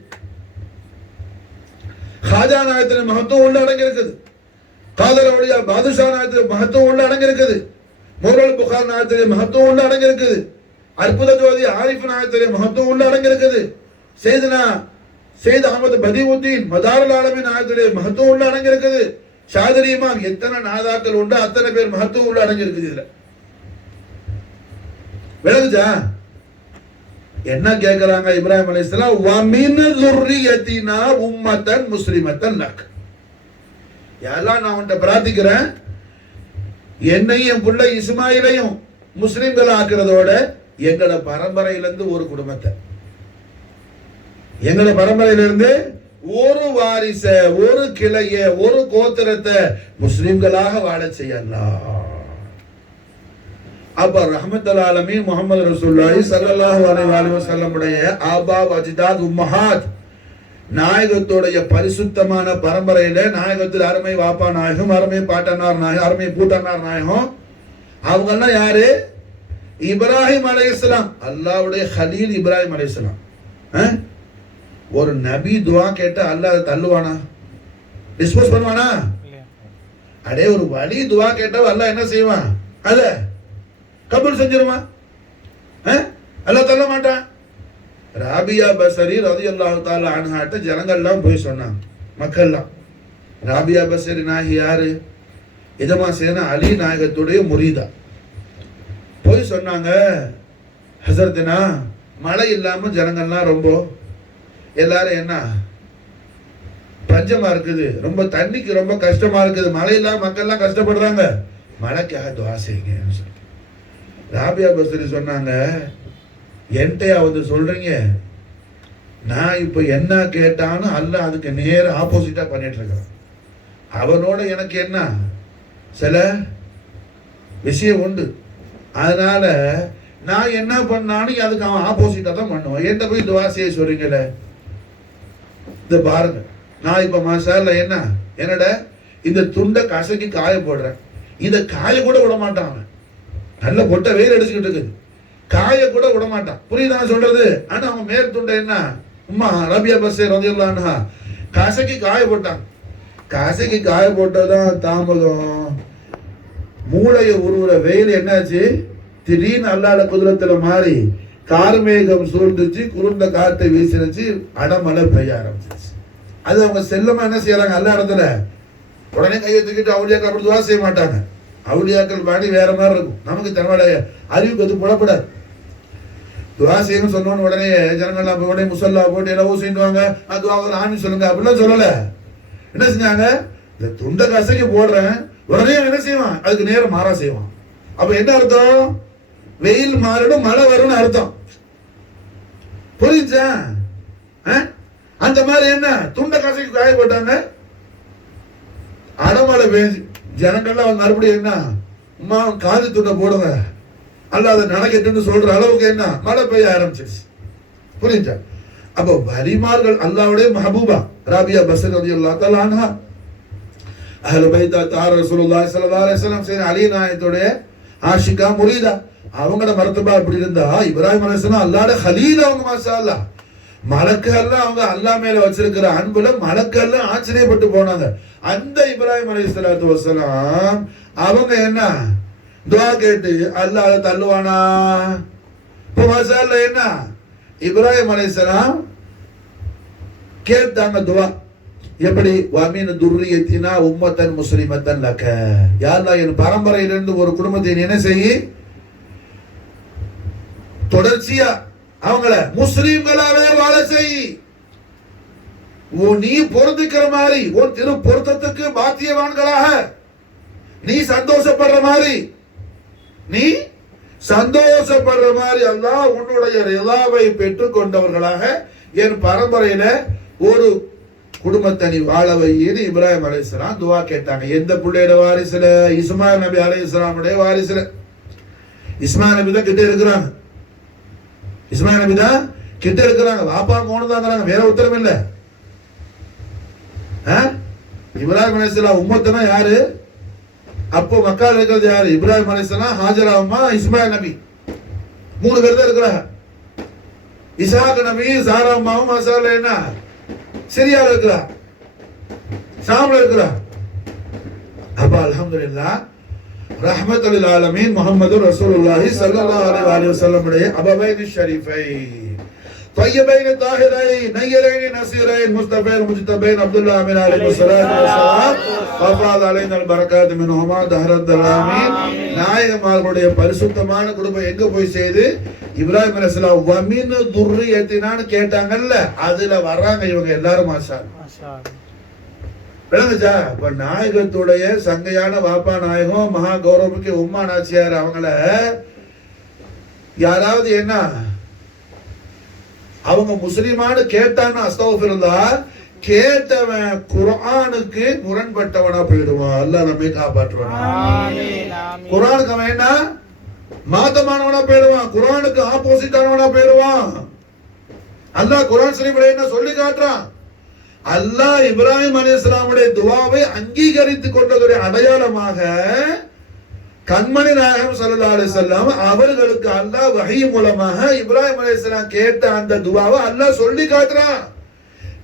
ஹாஜா நாயத்துடைய மகத்துவம் உள்ளடங்கி இருக்குது. காதர் அவுலியா பாதுஷா நாயத்துடைய மகத்துவம் உள்ளடங்கி இருக்குது. மௌலல் புகார் நாயத்துடைய மகத்துவம் உள்ளடங்கி இருக்குது. அற்புத ஜோதி ஆரிஃப் நாயத்துடைய மகத்துவம் உள்ளடங்கி இருக்குது. செய்தனா சையத் அஹமது பதியுத்தீன் மதாருல் ஆலமீன் நாயத்துடைய மகத்துவம் உள்ளடங்கி இருக்குது. ஷாதிரி இமாம் எத்தனை நாதாக்கள் உண்டு அத்தனை பேர் மகத்துவம் உள்ளடங்கி இருக்குது. இதுல விளங்குச்சா? என்ன கேக்குறாங்க இப்ராஹிம் அலைஹிஸ்ஸலாம்? வமின் ذُرِّيَّتِنَا உம்மத்தன் முஸ்லிமத்தன் லக். யாரெல்லாம் நான் உன்கிட்ட பிரார்த்திக்கிறேன், என்னையும் என் பிள்ளை இஸ்மாயிலையும் முஸ்லிம்கள் ஆக்குறதோட எங்களோட பரம்பரையிலிருந்து ஒரு குடும்பத்தை, எங்களோட பரம்பரையிலிருந்து ஒரு வாரிச, ஒரு கிளைய, ஒரு கோத்திரத்தை முஸ்லிம்களாக வாழ செய்யலாம். அப்ப ரஹ்மத்துல் ஆலமீன் முஹம்மது ரசூலுல்லாஹி ஸல்லல்லாஹு அலைஹி வஸல்லம் உடைய ஆபா அஜ்தாத் உம்மஹாத் நாயகத்துடைய பரிசுத்தமான பரம்பரையில நாயகத்தில் அருமை வாப்பா நாயகம், அருமை பாட்டனார் நாயகம், அருமை பூட்டனார் நாயகம், அவங்க எல்லாம் யாரு? இப்ராஹிம் அலைஹிஸ்ஸலாம், அல்லாஹ்வுடைய கலீல் இப்ராஹிம் அலைஹிஸ்ஸலாம். ஒரு நபி துஆ கேட்டா அல்லாஹ் அதை தள்ளுவானா? டிஸ்போஸ் பண்ணுவானா? அடே ஒரு வலி துஆ கேட்டா அல்லாஹ் என்ன செய்வான்? அத கபூல் செஞ்சிருவான். அல்லாஹ் தள்ள மாட்டான். ராபியா பஸரி ரலியல்லாஹு தஆலா அன்ஹாட்ட ஜனங்கள்லாம் போய் சொன்னாங்க, மக்கள்லாம். ராபியா பஸரி நாயகி யாரு? இதமா சேனா அலி நாயகத்துடைய முரீதா. போய் சொன்னாங்க, ஹஸரத்னா மழை இல்லாம ஜனங்கள்லாம் ரொம்ப எல்லாரும் என்ன பஞ்சமா இருக்குது, ரொம்ப தண்ணிக்கு ரொம்ப கஷ்டமா இருக்குது, மழை இல்லாம மக்கள்லாம் கஷ்டப்படுறாங்க, மழைக்காக துஆ செய்யுங்க. ராபியா பஸ்ரி சொன்னாங்க, என்கிட்ட வந்து சொல்றீங்க, நான் இப்ப என்ன கேட்டாலும் அல்லாஹ் அதுக்கு நேர ஆப்போசிட்டா பண்ணிட்டு இருக்கிறான். அவனோட எனக்கு என்ன சில விஷயம் உண்டு, அதனால நான் என்ன பண்ணாலும் அதுக்கு அவன் ஆப்போசிட்டா தான் பண்ணுவான். என்கிட்ட போய் துஆ செய்ய சொல்றீங்களே, இந்த பாருங்க, நான் இப்ப மாஷாஅல்லா என்ன என்னோட இந்த துண்டை கசக்கி காய போடுறேன், இதை காய கூட விட மாட்டான் அவன். நல்ல பொட்டை வெயில் அடிச்சுக்கிட்டு இருக்குது, காய கூட விட மாட்டான். புரியுதா சொல்றது? ஆனா அவன் மேல் துண்டை என்ன உம்மா ரபியா பஸ்ஸே ரலியல்லாஹு அன்ஹா கசக்கி காய போட்டான். கசக்கி காய போட்டதான் தாமதம். மூளையை உருவுற வெயில் என்னாச்சு, திடீர்னு அல்லாஹ்வுடைய குதிரத்துல மாறி கார்மேகம் சூழ்ந்துச்சு, குளிர்ந்த காற்றை வீசினுச்சு, அடமழை பெய்ய ஆரம்பிச்சிருச்சு. அது அவங்க செல்லமா என்ன செய்யறாங்க, எல்லா இடத்துல உடனே கையை தூக்கிட்டு அவுலியாக்கள் அப்படி துஆ செய்ய மாட்டாங்க. அவுலியாக்கள் பாடி வேற மாதிரி இருக்கும். நமக்கு தன்னோட அறிவுக்கு அது புலப்படாது. துஆ செய்யணும்னு சொன்னோன்னு உடனே ஜனங்கள்லாம் உடனே முசல்லா போட்டு எல்லாம் செய்வாங்க, துஆவில் ஆமீன் சொல்லுங்க அப்படிலாம் சொல்லல. என்ன செஞ்சாங்க, இந்த துண்டை கசக்கி போடுறேன், உடனே என்ன செய்வான், அதுக்கு நேரம் மாறா செய்வான். அப்ப என்ன அர்த்தம், வெயில் மாறணும் மழை வரும்னு அர்த்தம். புரிஞ்சா? அந்த மாதிரி என்ன துண்டை கசக்கி காய போட்டாங்க, அடமழை பெய்ஞ்சு ஜனங்கள்லாம் மறுபடியும் என்ன அம்மா காது துண்டை போடுங்க அல்ல அதை நடக்கட்டுன்னு சொல்ற அளவுக்கு என்ன மழை பெய்ய ஆரம்பிச்சிருச்சு. புரிஞ்சா? அப்போ வலிமார்கள் அல்லாஹ்வுடைய மஹபூபா ராபியா பஸ்ரி ரலியல்லாஹு தஆலா அன்ஹா அஹ்லு பைத் தார ரசூலுல்லாஹி ஸல்லல்லாஹு அலைஹி வஸல்லம் சையத் அலி நாயத்துடைய ஆஷிகா முரீதா. அவங்களோட மர்தபா அப்படி இருந்தா இப்ராஹிம் அலைஹிஸ்ஸலாம் அல்லாஹ்வுடைய கலீல். அவங்க மாஷா அல்லாஹ் மலக்கெல்லாம் அவங்க அல்லாஹ் மேல வச்சிருக்கிற அன்புல மலக்கெல்லாம் ஆச்சரியப்பட்டு போனாங்க. அந்த இப்ராஹிம் அலைஹிஸ்ஸலாத்து வஸ்ஸலாம் அவங்க என்ன துஆ கேட்டு அல்லாஹ் தள்ளுவானா? இப்போ மாஷா அல்லாஹ் என்ன இப்ராஹிம் அலைஹிஸ்ஸலாம் கேட்டாங்க துஆ. எப்படி? வமின் துர்ரியத்தினா உம்மத்தன் முஸ்லிமத்தன் லக. யா அல்லாஹ் என் பரம்பரையிலிருந்து ஒரு குடும்பத்தை என்ன செய்யி, தொடர்ச்சியா அவங்கள முஸ்லிம்களாவே வாழ செய். நீ பொருந்திக்கிற மாதிரி உன் திரு பொருத்தத்துக்கு பாத்தியவான்களாக நீ சந்தோஷப்படுற மாதிரி அல்லாஹ் உன்னுடைய ரிலாவை பெற்றுக் கொண்டவர்களாக என் பரம்பரையில ஒரு குடும்பத்தை நீ வாழ வையின்னு இப்ராஹிம் அலைஹிஸ்ஸலாம் துவா கேட்டாங்க. எந்த பிள்ளையோட வாரிசுல? இஸ்மாயில் நபி அலைஹிஸ்ஸலாமுடைய வாரிசுல. இஸ்மாயில் நபி தான் கிட்ட இருக்கிறாங்க. இஸ்மாயில் நபி தான் கிட்ட இருக்கிறாங்க. வாப்பா மோனதாங்கிறாங்க, வேற உத்தரவு இல்ல. இப்ராஹிம் அலைஹிஸ்ஸலாம் உம்மத்துனா யாரு? அப்போ மக்கால இருக்கிறது யாரு? இப்ராஹிம் அலைஹிஸ்ஸலாம், ஹாஜரா அம்மா, இஸ்மாயில் நபி, 3 பேர் தான் இருக்கிறாங்க. இசாக் நபி, சாரா அம்மாவும் மசாலா என்ன சிரியால இருக்கிறா, ஷாம்ல இருக்கிறா. அப்ப அல்ஹம்துலில்லாஹ் ரஹ்மத்துல் லில் ஆலமீன் முஹம்மது ரசூலுல்லாஹி ஸல்லல்லாஹு அலைஹி வஸல்லம் உடைய அபவைன் ஷரீஃபைன் طيبين طاهرين نيرين نصيرين مصطفين مجتبين عبد الله من عليه الصلاه والسلام وفاض علينا البركات منهما دهر الدلامين. நாயகமார்களுடைய பரிசுத்தமான குடும்பம் எங்க போய் செய்து? இப்ராஹிம் அலைஹிஸ்ஸலாம் வமின் துர்ரியத்தினான்னு கேட்டாங்கல்ல, அதுல வர்றாங்க இவங்க எல்லாரும். மாஷா விளங்குச்சா? இப்ப நாயகத்துடைய சங்கையான வாப்பா நாயகம் மகா கௌரவமுக்கு உம்மா நாச்சியார் அவங்கள யாராவது என்ன அவங்க முஸ்லிமானு கேட்டான்னு அஸ்தக்ஃபிருல்லாஹ், கேட்டவன் குர்ஆனுக்கு முரண்பட்டவனா போயிடுவான். அல்லாஹ் நம்மை காப்பாற்றுவான். குர்ஆனுக்கு அவன் என்ன மாத்தமானவனா போயிடுவான், குர்ஆனுக்கு ஆப்போசிட்டானவனா போயிடுவான். அல்லாஹ் குர்ஆன் ஷரீஃப்ல என்ன சொல்லி காட்டுறான்? அல்லாஹ் இப்ராஹிம் அலைஹிஸ்ஸலாமுடைய துஆவை அங்கீகரித்துக் கொண்டதுடைய அடையாளமாக கண்மணி நாயகம் ஸல்லல்லாஹு அலைஹி வஸல்லம் அவர்களுக்கு அல்லாஹ் வஹீ மூலமாக இப்ராஹிம் அலைஹிஸ்ஸலாம் கேட்ட அந்த துஆவை அல்லாஹ் சொல்லி காட்டுறான்.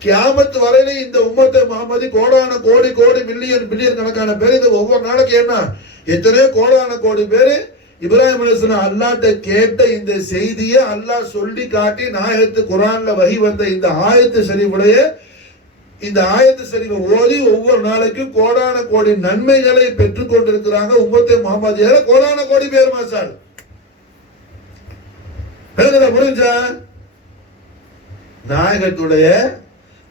கியாமத் வரையில இந்த உம்மத்தை முஹம்மதி கோடான கோடி கோடி மில்லியன் பில்லியன் கணக்கான பேர், இந்த ஒவ்வொரு நாளைக்கு என்ன எத்தனையோ கோடான கோடி பேர் இப்ராஹிம் அலைஹிஸ்ஸலாம் அல்லாஹ்ட்ட கேட்ட இந்த செய்தியை அல்லாஹ் சொல்லி காட்டி நாயகத்து குர்ஆன்ல வஹீ வந்த இந்த ஆயத்து ஷரீஃபுடைய இந்த ஆயத்து ஷரீஃபை ஓதி ஒவ்வொரு நாளைக்கும் கோடான கோடி நன்மைகளை பெற்றுக் கொண்டிருக்கிறாங்க உம்மத்தே முஹம்மதியால கோடான கோடி பேர். மாசால் புரிஞ்சா? நாயகத்துடைய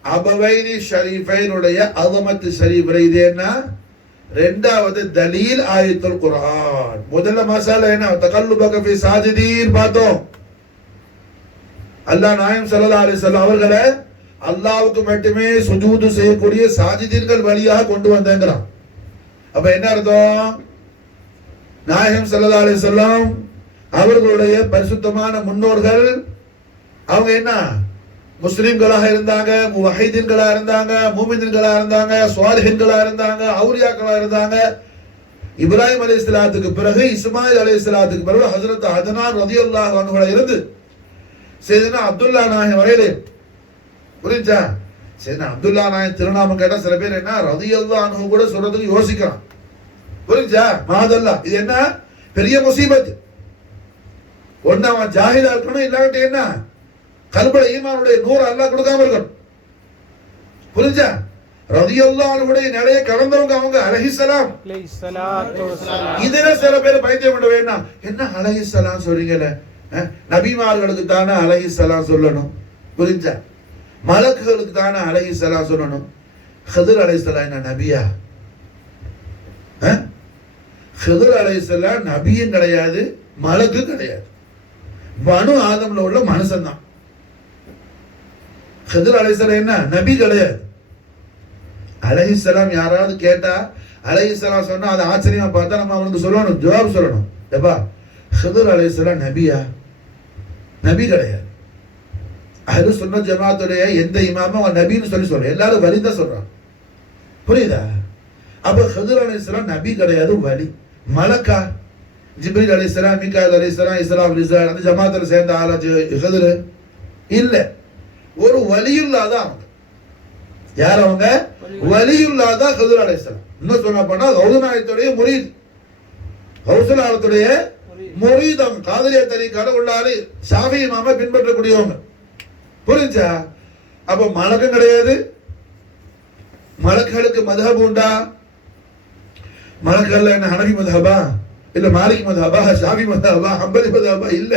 அபவைனி ஷரீஃபைனுடைய அஸமத் ஷரீஃப் இது என்ன? இரண்டாவது தலீல் ஆயத்துல் குர்ஆன். முதல்ல மசாலா என்ன? தகல்லுபக ஃபீ சாஜிதீன் பார்த்தோம். அல்லாஹ் நாயகம் ஸல்லல்லாஹு அலைஹி வஸல்லம் அவர்களை அல்லாஹ்வுக்கு மட்டுமே சுஜூது செய்யக்கூடிய சாஜிதீன்கள் வழியாக கொண்டு வந்தாங்கறான். அப்ப என்ன அர்த்தம்? நாயகம் ஸல்லல்லாஹு அலைஹி வஸல்லம் அவர்களுடைய பரிசுத்தமான முன்னோர்கள் அவங்க என்ன முஸ்லிம்களாக இருந்தாங்க, முவஹிதீன்களா இருந்தாங்க, மூமின்களா இருந்தாங்க, ஸாலிஹீன்களா இருந்தாங்க, அவுலியாக்களா இருந்தாங்க. இப்ராஹிம் அலைஹிஸ்ஸலாத்துக்கு பிறகு இஸ்மாயில் அலைஹிஸ்ஸலாத்துக்கு பிறகு ஹஜ்ரத் அத்னான் ரலியல்லாஹு அன்ஹுல இருந்து சையதுனா அப்துல்லா நாயகம் வரையிலே. புரிஞ்சா? சையதுனா அப்துல்லா நாயகம் திருநாமம் கேட்டா சில பேர் என்ன ரலியல்லாஹு அன்ஹு கூட சொல்றதுக்கு யோசிக்கிறான். புரிஞ்சா? மாதல்லா இது என்ன பெரிய முசீபத். ஒண்ணு அவன் ஜாஹிலா இருக்கணும், இல்லாட்டி என்ன கல்புல ஈமானுடைய நூறு அல்லாஹ் கொடுக்காம இருக்கணும். புரிஞ்சா? ரலியல்லாஹு அன்ஹுடைய நிலையை கடந்தவங்க அவங்க அலைஹிஸ்ஸலாம். இதுல சில பேர் பைத்தியம் பண்ண வேண்டாம். என்ன அலைஹிஸ்ஸலாம் சொல்றீங்கல? நபிமார்களுக்கு தானே அலைஹிஸ்ஸலாம் சொல்லணும். புரிஞ்சா? மலக்குகளுக்கு தானே அலைஹிஸ்ஸலாம் சொல்லணும். ஹிதர் அலைஹிஸ்ஸலாம் என்ன நபியா? ஹிதர் அலைஹிஸ்ஸலாம் நபியும் கிடையாது, மலக்கு கிடையாது, பனு ஆதம்ல உள்ள மனுஷன் தான். ஹிதர் அலைஹிஸ்ஸலாம் என்ன நபி கிடையாது. அலைஹிஸ்ஸலாம் யாராவது கேட்டா அலைஹிஸ்ஸலாம் சொன்னா அது ஆச்சரியமா பார்த்தா நம்ம அவனுக்கு சொல்லணும், ஜவாப் சொல்லணும். எப்பா ஹிதர் அலைஹிஸ்ஸலாம் நபியா? நபி கிடையாது. அஹ்லுஸ் சுன்னத் ஜமாத்துடைய எந்த இமாமும் அவன் நபின்னு சொல்ல எல்லாரும் வலி தான் சொல்றான். புரியுதா? அப்ப ஹிதர் அலைஹிஸ்ஸலாம் நபி கிடையாது, வலி. மலக்கா? ஜிப்ரீல் அலைஹிஸ்ஸலாம், மீகாயில் அலைஹிஸ்ஸலாம், இஸ்ரா அலைஹிஸ்ஸலாம் அந்த ஜமாத்துல சேர்ந்த ஆளா ஹிதர்? இல்ல, ஒரு வலியுல்லா தான் அவங்க. யார் அவங்க? வலியுல்லா தான் ஹிதர் அலைஹிஸ்ஸலாம். இன்னும் சொன்னா போனா கௌதநாயகத்துடைய முரீத், கௌசல் ஆலத்துடைய முரீத். அவங்க காதலியா தரீக்கால உள்ளாரு, ஷாஃபி இமாமை பின்பற்றக்கூடியவங்க. புரிஞ்சா? அப்ப மலக்கும் கிடையாது. மலக்குகளுக்கு மதஹப் உண்டா? மலக்குகள் என்ன ஹனஃபி மதஹபா, இல்ல மாலிக் மதஹபா, ஷாஃபி மதஹபா, ஹம்பலி மதஹபா? இல்ல.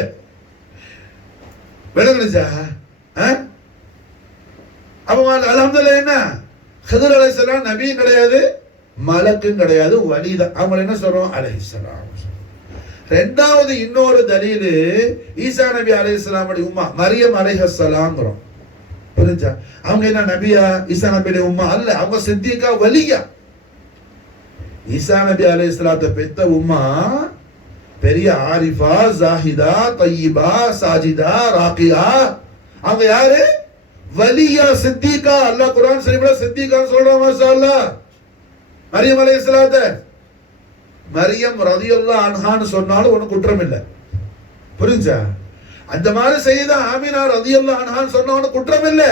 விளங்குச்சா? அப்ப அல்ஹம்துலில்லாஹ் என்ன ஹிதர் அலைஹிஸ்ஸலாம் நபியும் கிடையாது, மலக்கும் கிடையாது, வலிதான். அவங்க என்ன சொல்றோம்? அலைஹிஸ்ஸலாம். ரெண்டாவது இன்னொரு தலீல் ஈசா நபி அலைஹிஸ்ஸலாமுடைய உம்மா மரியம் அலைஹிஸ்ஸலாம்ங்கறோம். புரிஞ்சா? அவங்க என்ன நபியா? ஈசா நபியுடைய உம்மா அல்ல, அவங்க சித்திகா வலியா. ஈசா நபி அலைஹிஸ்ஸலாத்தை பெத்த உம்மா பெரிய ஆரிஃபா, ஜாஹிதா, தய்யிபா, சாஜிதா, ராகியா. அவங்க யாரு? வலியா, சித்திகா. அல்லாஹ் குர்ஆன் ஷரீஃப்ல சித்திகான்னு சொல்றான். மாஷா அல்லாஹ். மரியம் அலைஹிஸ்ஸலாத்தை மரியம் ரலியல்லாஹு அன்ஹான்னு சொன்னாலும் ஒன்றும் குற்றம் இல்லை. புரிஞ்சா? அந்த மாதிரி செய்தா ஆமினா ரலியல்லாஹு அன்ஹான்னு சொன்னாலும் குற்றம் இல்லை.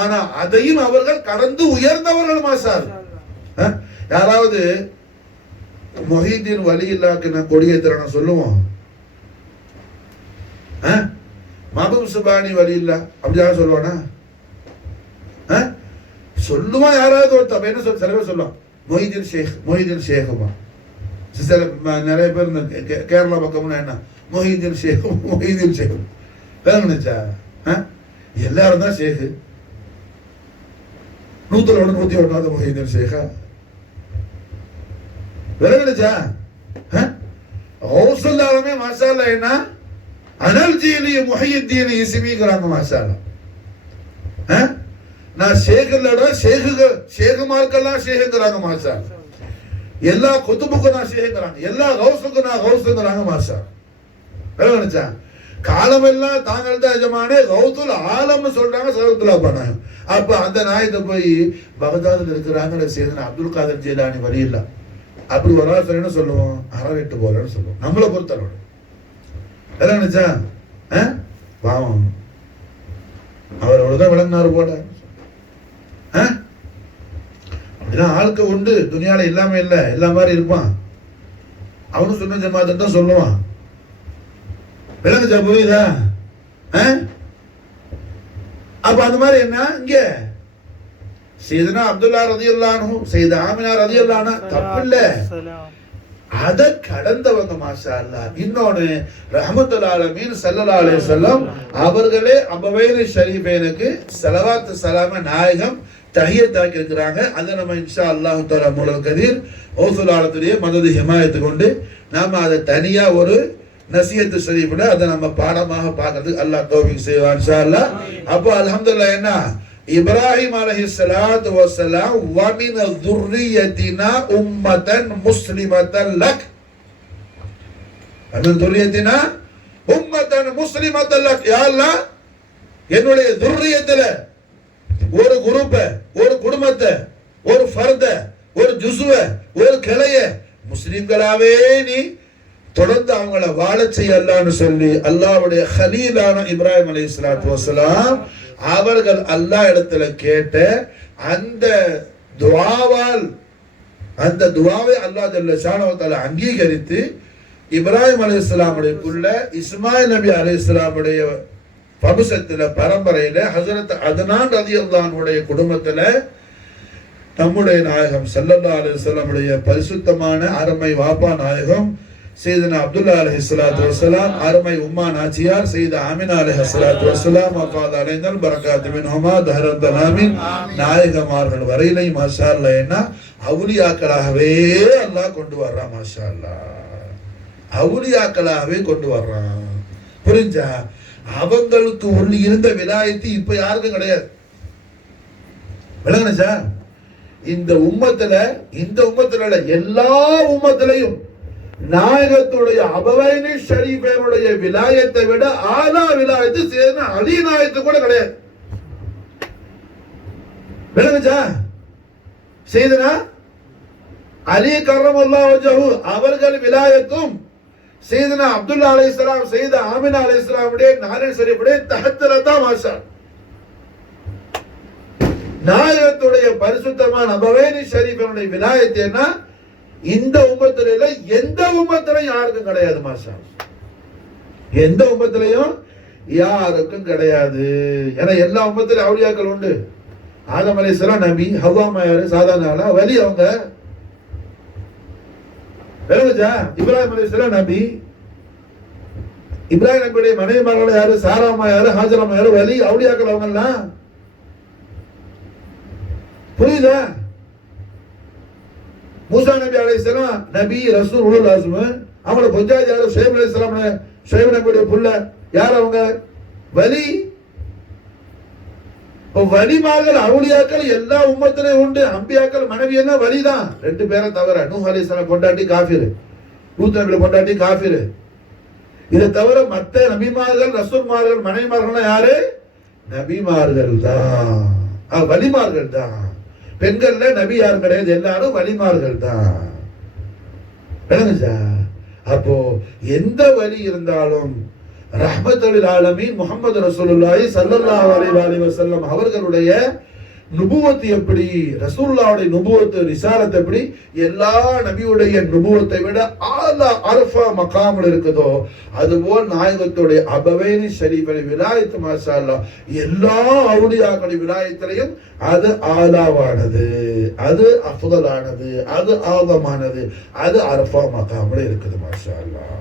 ஆனா அதையும் அவர்கள் கடந்து உயர்ந்தவர்கள். மாஷா அல்லாஹ். யாராவது மொஹிதீன் வலியில்லாக்கு நான் கொடியேற்றுறேன் சொல்லுவோம்? மஹபூப் சுபானி வலியில்லா அப்படி யாரும் சொல்லுவானா? சொல்லுவான் யாராவது ஒருத்தர். என்ன சொல்ல சில பேர் சொல்லுவான் மொஹிதீன் ஷேக், மொஹிதீன் ஷேக்குமா. சில நிறைய பேர் இந்த கேரளா பக்கம்னா என்ன மொஹிதீன் ஷேக், மொஹிதீன் ஷேக் வேணுச்சா? எல்லாரும் தான் ஷேக்கு. 101 101 மொஹிதீன் ஷேக்கா விளங்குச்சா? ஹவுசுல்லாலுமே மாஷா அல்லாஹ் என்ன அனல் ஜீலி முஹியுத்தீன் இஸ்மிங்கறாங்க. மாஷா அல்லாஹ். நான் ஷேக் இல்லடா, ஷேகுமார்க்கெல்லாம் ஷேகுங்கறாங்க. மாஷா அல்லாஹ். எல்லா குதுபுக்கு நான் ஷேகுங்கறாங்க, எல்லா கௌஸுக்கு நான் கௌஸுங்கறாங்க. மாஷா விளங்குச்சா? காலமெல்லாம் தாங்கள் தான் எஜமானே, கௌதுல் ஆலம் சொல்றாங்க, சலத்துல்லா பண்ணாங்க. அப்ப அந்த நாயத்தை போய் பகதாதுல இருக்கிறாங்க சேதனா அப்துல் காதர் ஜீலானி வலியில்லா அப்படி ஒரு ஆள் சொல்லுவோம், அறவிட்டு போலன்னு சொல்லுவோம். நம்மளை பொறுத்தளவு எல்லாம் நினைச்சா பாவம் அவர் அவ்வளவுதான் விளங்கினாரு போல. அப்படிதான் ஆளுக்க உண்டு துணியால இல்லாம இல்ல, எல்லா மாதிரி இருப்பான். அவனு சொன்ன ஜமாத்தை தான் சொல்லுவான். விளங்குச்சா? புரியுதா? அப்ப அந்த மாதிரி என்ன இங்க சையதுனா அப்துல்லா ரலியல்லாஹு அன்ஹு, சையதா ஆமினா ரலியல்லாஹு அன்ஹா தப்பில்ல, அத கடந்தவங்க. மாஷா அல்லாஹ். இன்னொன்னு ரஹ்மத்துல் ஆலமீன் ஸல்லல்லாஹு அலைஹி வஸல்லம் அவர்களே அபவைனி ஷரீஃபைனுக்கு ஸலவாத் ஸலாம நாயகம் தஹியத் ஆக்கி இருக்கிறாங்க. அதை நம்ம இன்ஷா அல்லாஹ் தஆலா மூலல் கதீர் ஹவுசுல் ஆலத்துடைய மதது ஹிமாயத்து கொண்டு நாம அதை தனியா ஒரு நசியத்து ஷரீஃப்ல அதை நம்ம பாடமாக பார்க்கிறதுக்கு அல்லாஹ் தௌஃபீக் செய்வான் இன்ஷா அல்லாஹ். அப்போ அல்ஹம்துலில்லாஹ் என்ன இப்ராஹிம் அலைஹிஸ்ஸலாத்து வஸ்ஸலாம் வ மின ذُرِّيَّتِنَا உம்மத்தன் முஸ்லிமத்தன் லக், மின் ذُرِّيَّتِنَا உம்மத்தன் முஸ்லிமத்தன் லக். யா அல்லாஹ், என்னுடைய ذُرِّيَّத்தில ஒரு குரூப்ப, ஒரு குடும்பத்தை, ஒரு ஃபர்த, ஒரு ஜுஸ்வ, ஒரு கிளைய முஸ்லிம்களாவே நீ தொடர்ந்து அவங்கள வாழச் செய்ய அல்லாஹ்னு சொல்லி அல்லாஹ்வுடைய கலீலான இப்ராஹிம் அலைஹிஸ்ஸலாத்து வஸ்ஸலாம் அவர்கள் அல்லாஹ் இடத்துல கேட்ட அந்த துஆவால், அந்த துஆவை அல்லாஹ் ஜல்ல ஷானஹு தஆலா அங்கீகரித்து இப்ராஹிம் அலைஹிஸ்ஸலாமுடைய புள்ள இஸ்மாயில் நபி அலைஹிஸ்ஸலாமுடைய வம்சத்துல பரம்பரையில ஹஜ்ரத் அத்னான் ரலியல்லாஹு அன்ஹுடைய குடும்பத்துல நம்முடைய நாயகம் ஸல்லல்லாஹு அலைஹி வஸல்லமுடைய பரிசுத்தமான அருமை வாப்பா நாயகம் சையதுனா அப்துல்லா அலைஹிஸ்ஸலாத்து வஸ்ஸலாம், அருமை உம்மா நாச்சியார் சையதா ஆமினா அலைஹிஸ்ஸலாத்து வஸ்ஸலாம் வஃபாத் அலைஹில் பரக்காத்து மின்ஹுமா தஹரத் தனாமின் நாயகமார்கள் வரையிலே மாஷா அல்லாஹ் என்ன அவுலியாக்களாகவே அல்லாஹ் கொண்டு வர்றான். மாஷா அல்லாஹ், அவுலியாக்களாகவே கொண்டு வர்றான். புரிஞ்சா? அவங்களுக்கு ஒண்ணு இருந்த விலாயத்து இப்ப யாருக்கும் கிடையாது. விளங்குச்சா? இந்த உம்மத்துல எல்லா உம்மத்திலையும் நாயகத்துடைய அபவைனி ஷரீஃபைனுடைய விலாயத்தை விட ஆலா விலாயத்து சேதனா அலி நாயத்து கூட கிடையாது. விளங்குச்சா? சேதனா அலி கர்ரமல்லாஹு வஜஹு அவர்கள் விலாயத்தும் சையதுனா அப்துல்லா அலைஹிஸ்ஸலாம், சையதா ஆமினா அலைஹிஸ்ஸலாமுடைய நாரன் ஷரீஃபுடைய தஹத்தலதா மாஷா. நாயகத்துடைய பரிசுத்தமான அபவைனி ஷரீஃபைனுடைய விலாயத்து என்ன இந்த உம்மத்தில எந்த உம்மத்திலையும் யாருக்கும் கிடையாது. மாஷா, எந்த உம்மத்திலையும் யாருக்கும் கிடையாது. ஏன்னா எல்லா உம்மத்திலும் அவுலியாக்கள் உண்டு. ஆதம் அலைஹிஸ்ஸலாம் நபி, ஹவ்வா யாரு சாதாரண ஆளா? வலி அவங்க. இப்ராஹிம் அலைஹிஸ்ஸலாம் நபி, இப்ராஹிம் நபியுடைய மனைவிமார்கள் யாரு? சாராமா யாரு? ஹாஜரமா யாரு? வலி அவுலியாக்கள் அவங்க எல்லாம். புரியுதா? மூசா நபி அலைஹிஸ்ஸலாம் நபி ரசூல் உலுல் அஸ்ம். அவங்களோட பொஞ்சாதி யாரு? ஷுஐப் அலைஹிஸ்ஸலாம். ஷுஐப் நபியுடைய புள்ள யார்? அவங்க வலி. வலிமார்கள் அவுலியாக்கள் எல்லா உம்மத்திலையும் உண்டு. அம்பியாக்கள் மனைவி என்ன வலிதான், 2 பேரை தவிர. நூஹ் அலைஹிஸ்ஸலாம் பொண்டாட்டி காஃபிர், லூத் நபி பொண்டாட்டி காஃபிர். இதை தவிர மற்ற நபிமார்கள் ரசூல்மார்கள் மனைவிமார்கள் யாரு? நபிமார்கள் தான், வலிமார்கள் தான். பெண்கள்ல நபி யாரும் கிடையாது, எல்லாரும் வலிமார்கள் தான். அப்போ எந்த வலி இருந்தாலும் ரஹ்மத்துல் ஆலமீன் முஹம்மது ரசூலுல்லாஹி ஸல்லல்லாஹு அலைஹி வஸல்லம் அவர்களுடைய நுபுவத் எப்படி, ரசூலுல்லாஹ்வுடைய நுபுவத் ரிசாலத் எப்படி எல்லா நபியுடைய நுபுவத்தை விட ஆலா அர்ஃபா மகாமில் இருக்குதோ, அதுபோல் நாயகத்துடைய அபவைனி ஷரீஃபை விலாயத் மாஷா அல்லாஹ் எல்லா அவுலியாக்களின் விலாயத்திலையும் அது ஆலாவானது, அது அஃதலானது, அது ஆதமானது, அது அர்ஃபா மகாமில் இருக்குது. மாஷா அல்லாஹ்.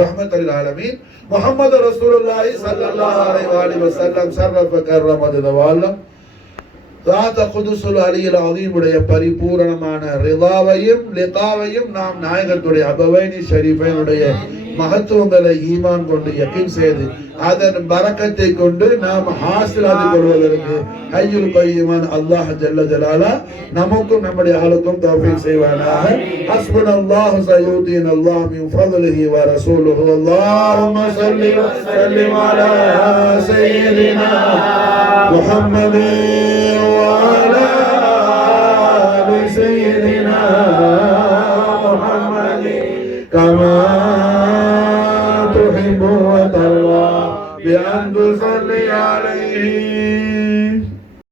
ரஹ்மத்துல் ஆலமீன் முஹம்மது ரசூலுல்லாஹி ஸல்லல்லாஹு அலைஹி வஸல்லம் ஷர்ரஃப கர்ரமது தவால்லம் தாத குதுசுல் அலியில் அதீமுடைய பரிபூரணமான ரிதாவையும் லிகாவையும் நாம் நாயகத்துடைய அபவைனி ஷரீஃபைனுடைய மகத்துவங்களை ஈமான் கொண்டு யகீன் செய்து அதன் பரக்கத்தை கொண்டு நாம் ஹாசிலாக்கிக் கொள்வதற்கு ஹய்யுல் கய்யூமான் அல்லாஹ் ஜல்ல ஜலாலா நமக்கும் நம்முடைய ஆளுக்கும் தௌஃபீக் செய்வானாக. ஹஸ்புனல்லாஹு சயூதீன் அல்லாஹ் மின் ஃபضலிஹி வ ரசூலுஹு. அல்லாஹும்ம ஸல்லி வ ஸல்லிம் அலா சய்யிதினா முஹம்மதின் வ அலா ஆலி சய்யிதினா முஹம்மதின் கமா بأن تصلي عليه